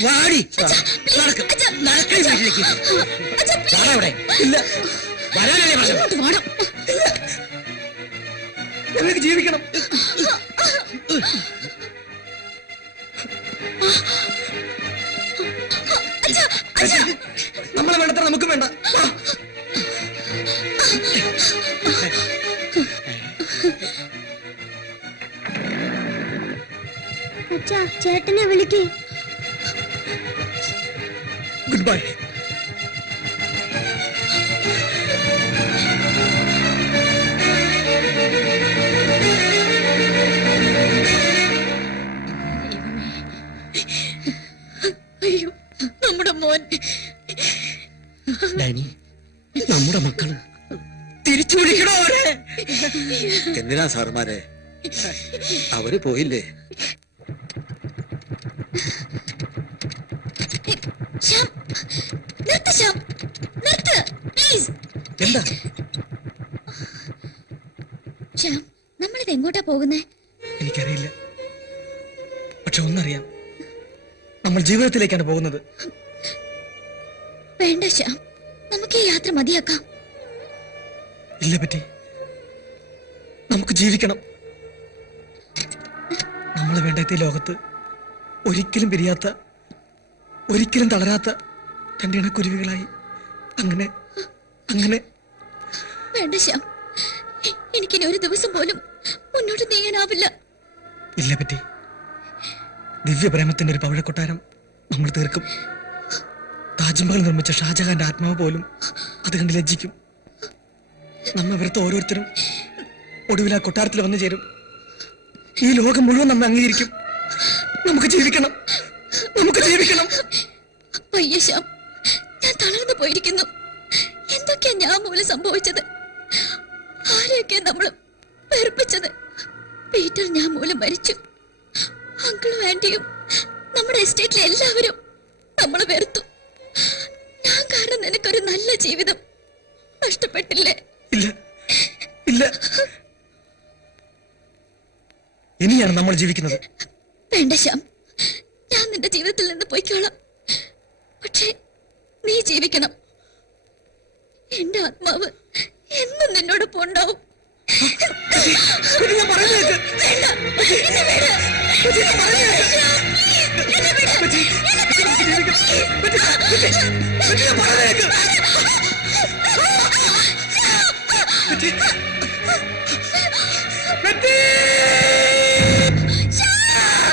വാടി നടക്ക്, നടക്ക് വീട്ടിലേക്ക്. അവിടെ ഇല്ല, വരാനല്ലേ പറഞ്ഞത്? ഞങ്ങൾക്ക് ജീവിക്കണം. നമ്മളെ വേണ്ടത്ര നമുക്ക് വേണ്ട. ചേട്ടനെ വിളിക്കേ. Good bye. അയ്യോ, നമ്മുടെ മോൻ. ഡാനി, നമ്മുടെ മക്കള് തിരിച്ചു വിളിക്കണോ അവരെ? എന്തിനാ സാറുമാരെ? അവര് പോയില്ലേ? ശ്യാം, നിർത്ത് ശ്യാം, നിർത്ത് പ്ലീസ്. എന്താ ശ്യാം, നമ്മളിത് എങ്ങോട്ടാ പോകുന്നേ? എനിക്കറിയില്ല. പക്ഷെ ഒന്നറിയാം, നമ്മൾ ജീവിതത്തിലേക്കാണ് പോകുന്നത്. വേണ്ട ശ്യാം, നമുക്ക് ഈ യാത്ര മതിയാക്കാം. ഇല്ല പറ്റി, നമുക്ക് ജീവിക്കണം. നമ്മളെ വേണ്ടത്തെ ലോകത്ത് ഒരിക്കലും പിരിയാത്ത, ഒരിക്കലും തളരാത്ത 2 ഇണക്കുരുവികളായി അങ്ങനെ അങ്ങനെ. വേണ്ട ശ്യാം, എനിക്കിനി ഒരു ദിവസം പോലും മുന്നോട്ട് നീങ്ങാനാവില്ല. ഇല്ല പറ്റി, ദിവ്യപ്രേമത്തിന്റെ ഒരു പവിഴക്കൊട്ടാരം നമ്മൾ തീർക്കും. താജ്മഹൽ നിർമ്മിച്ച ഷാജഹാന്റെ ആത്മാവ് പോലും അത് കണ്ട് ലജ്ജിക്കും. നമ്മെ വെറുത്ത ഓരോരുത്തരും ഒടുവിൽ ആ കൊട്ടാരത്തിൽ വന്നു ചേരും. ഈ ലോകം മുഴുവൻ നമ്മെ അംഗീകരിക്കും. നമുക്ക് ജീവിക്കണം, നമുക്ക് ജീവിക്കണം. അയ്യോ ശ്യാം, ഞാൻ തളർന്നു പോയിരിക്കുന്നു. എന്തൊക്കെയാ ഞാൻ മൂലം സംഭവിച്ചത്? ആരെയൊക്കെ നമ്മൾ വെറുപ്പിച്ചത്? പീറ്റർ ഞാൻ മൂലം മരിച്ചു. അങ്കിളും ആന്റിയും നമ്മുടെ എസ്റ്റേറ്റിലെ എല്ലാവരും നമ്മളെ വെറുത്തു. ഞാൻ കാരണം നിനക്കൊരു നല്ല ജീവിതം നഷ്ടപ്പെട്ടില്ലേ? ഇല്ല, ഇല്ല. ഇനിയാണ് നമ്മൾ ജീവിക്കുന്നത്. വേണ്ട ശ്യാം, ഞാൻ നിന്റെ ജീവിതത്തിൽ നിന്ന് പോയിക്കോളാം. പക്ഷേ നീ ജീവിക്കണം. എന്റെ ആത്മാവ് എന്നും നിന്നോടൊപ്പം ഉണ്ടാവും. ഞാൻ പറയുന്നത് കേൾക്ക്. വേണ്ട, എന്നെ വിട്. ഞാൻ പറയുന്നത് കേൾക്ക്. എന്നെ വിട്. പറ്റി, നമുക്ക് ജീവിക്കാം. പറ്റി, ഞാൻ പറയുന്നത് കേൾക്ക്. പറ്റി, പറ്റി. ശ്യാം.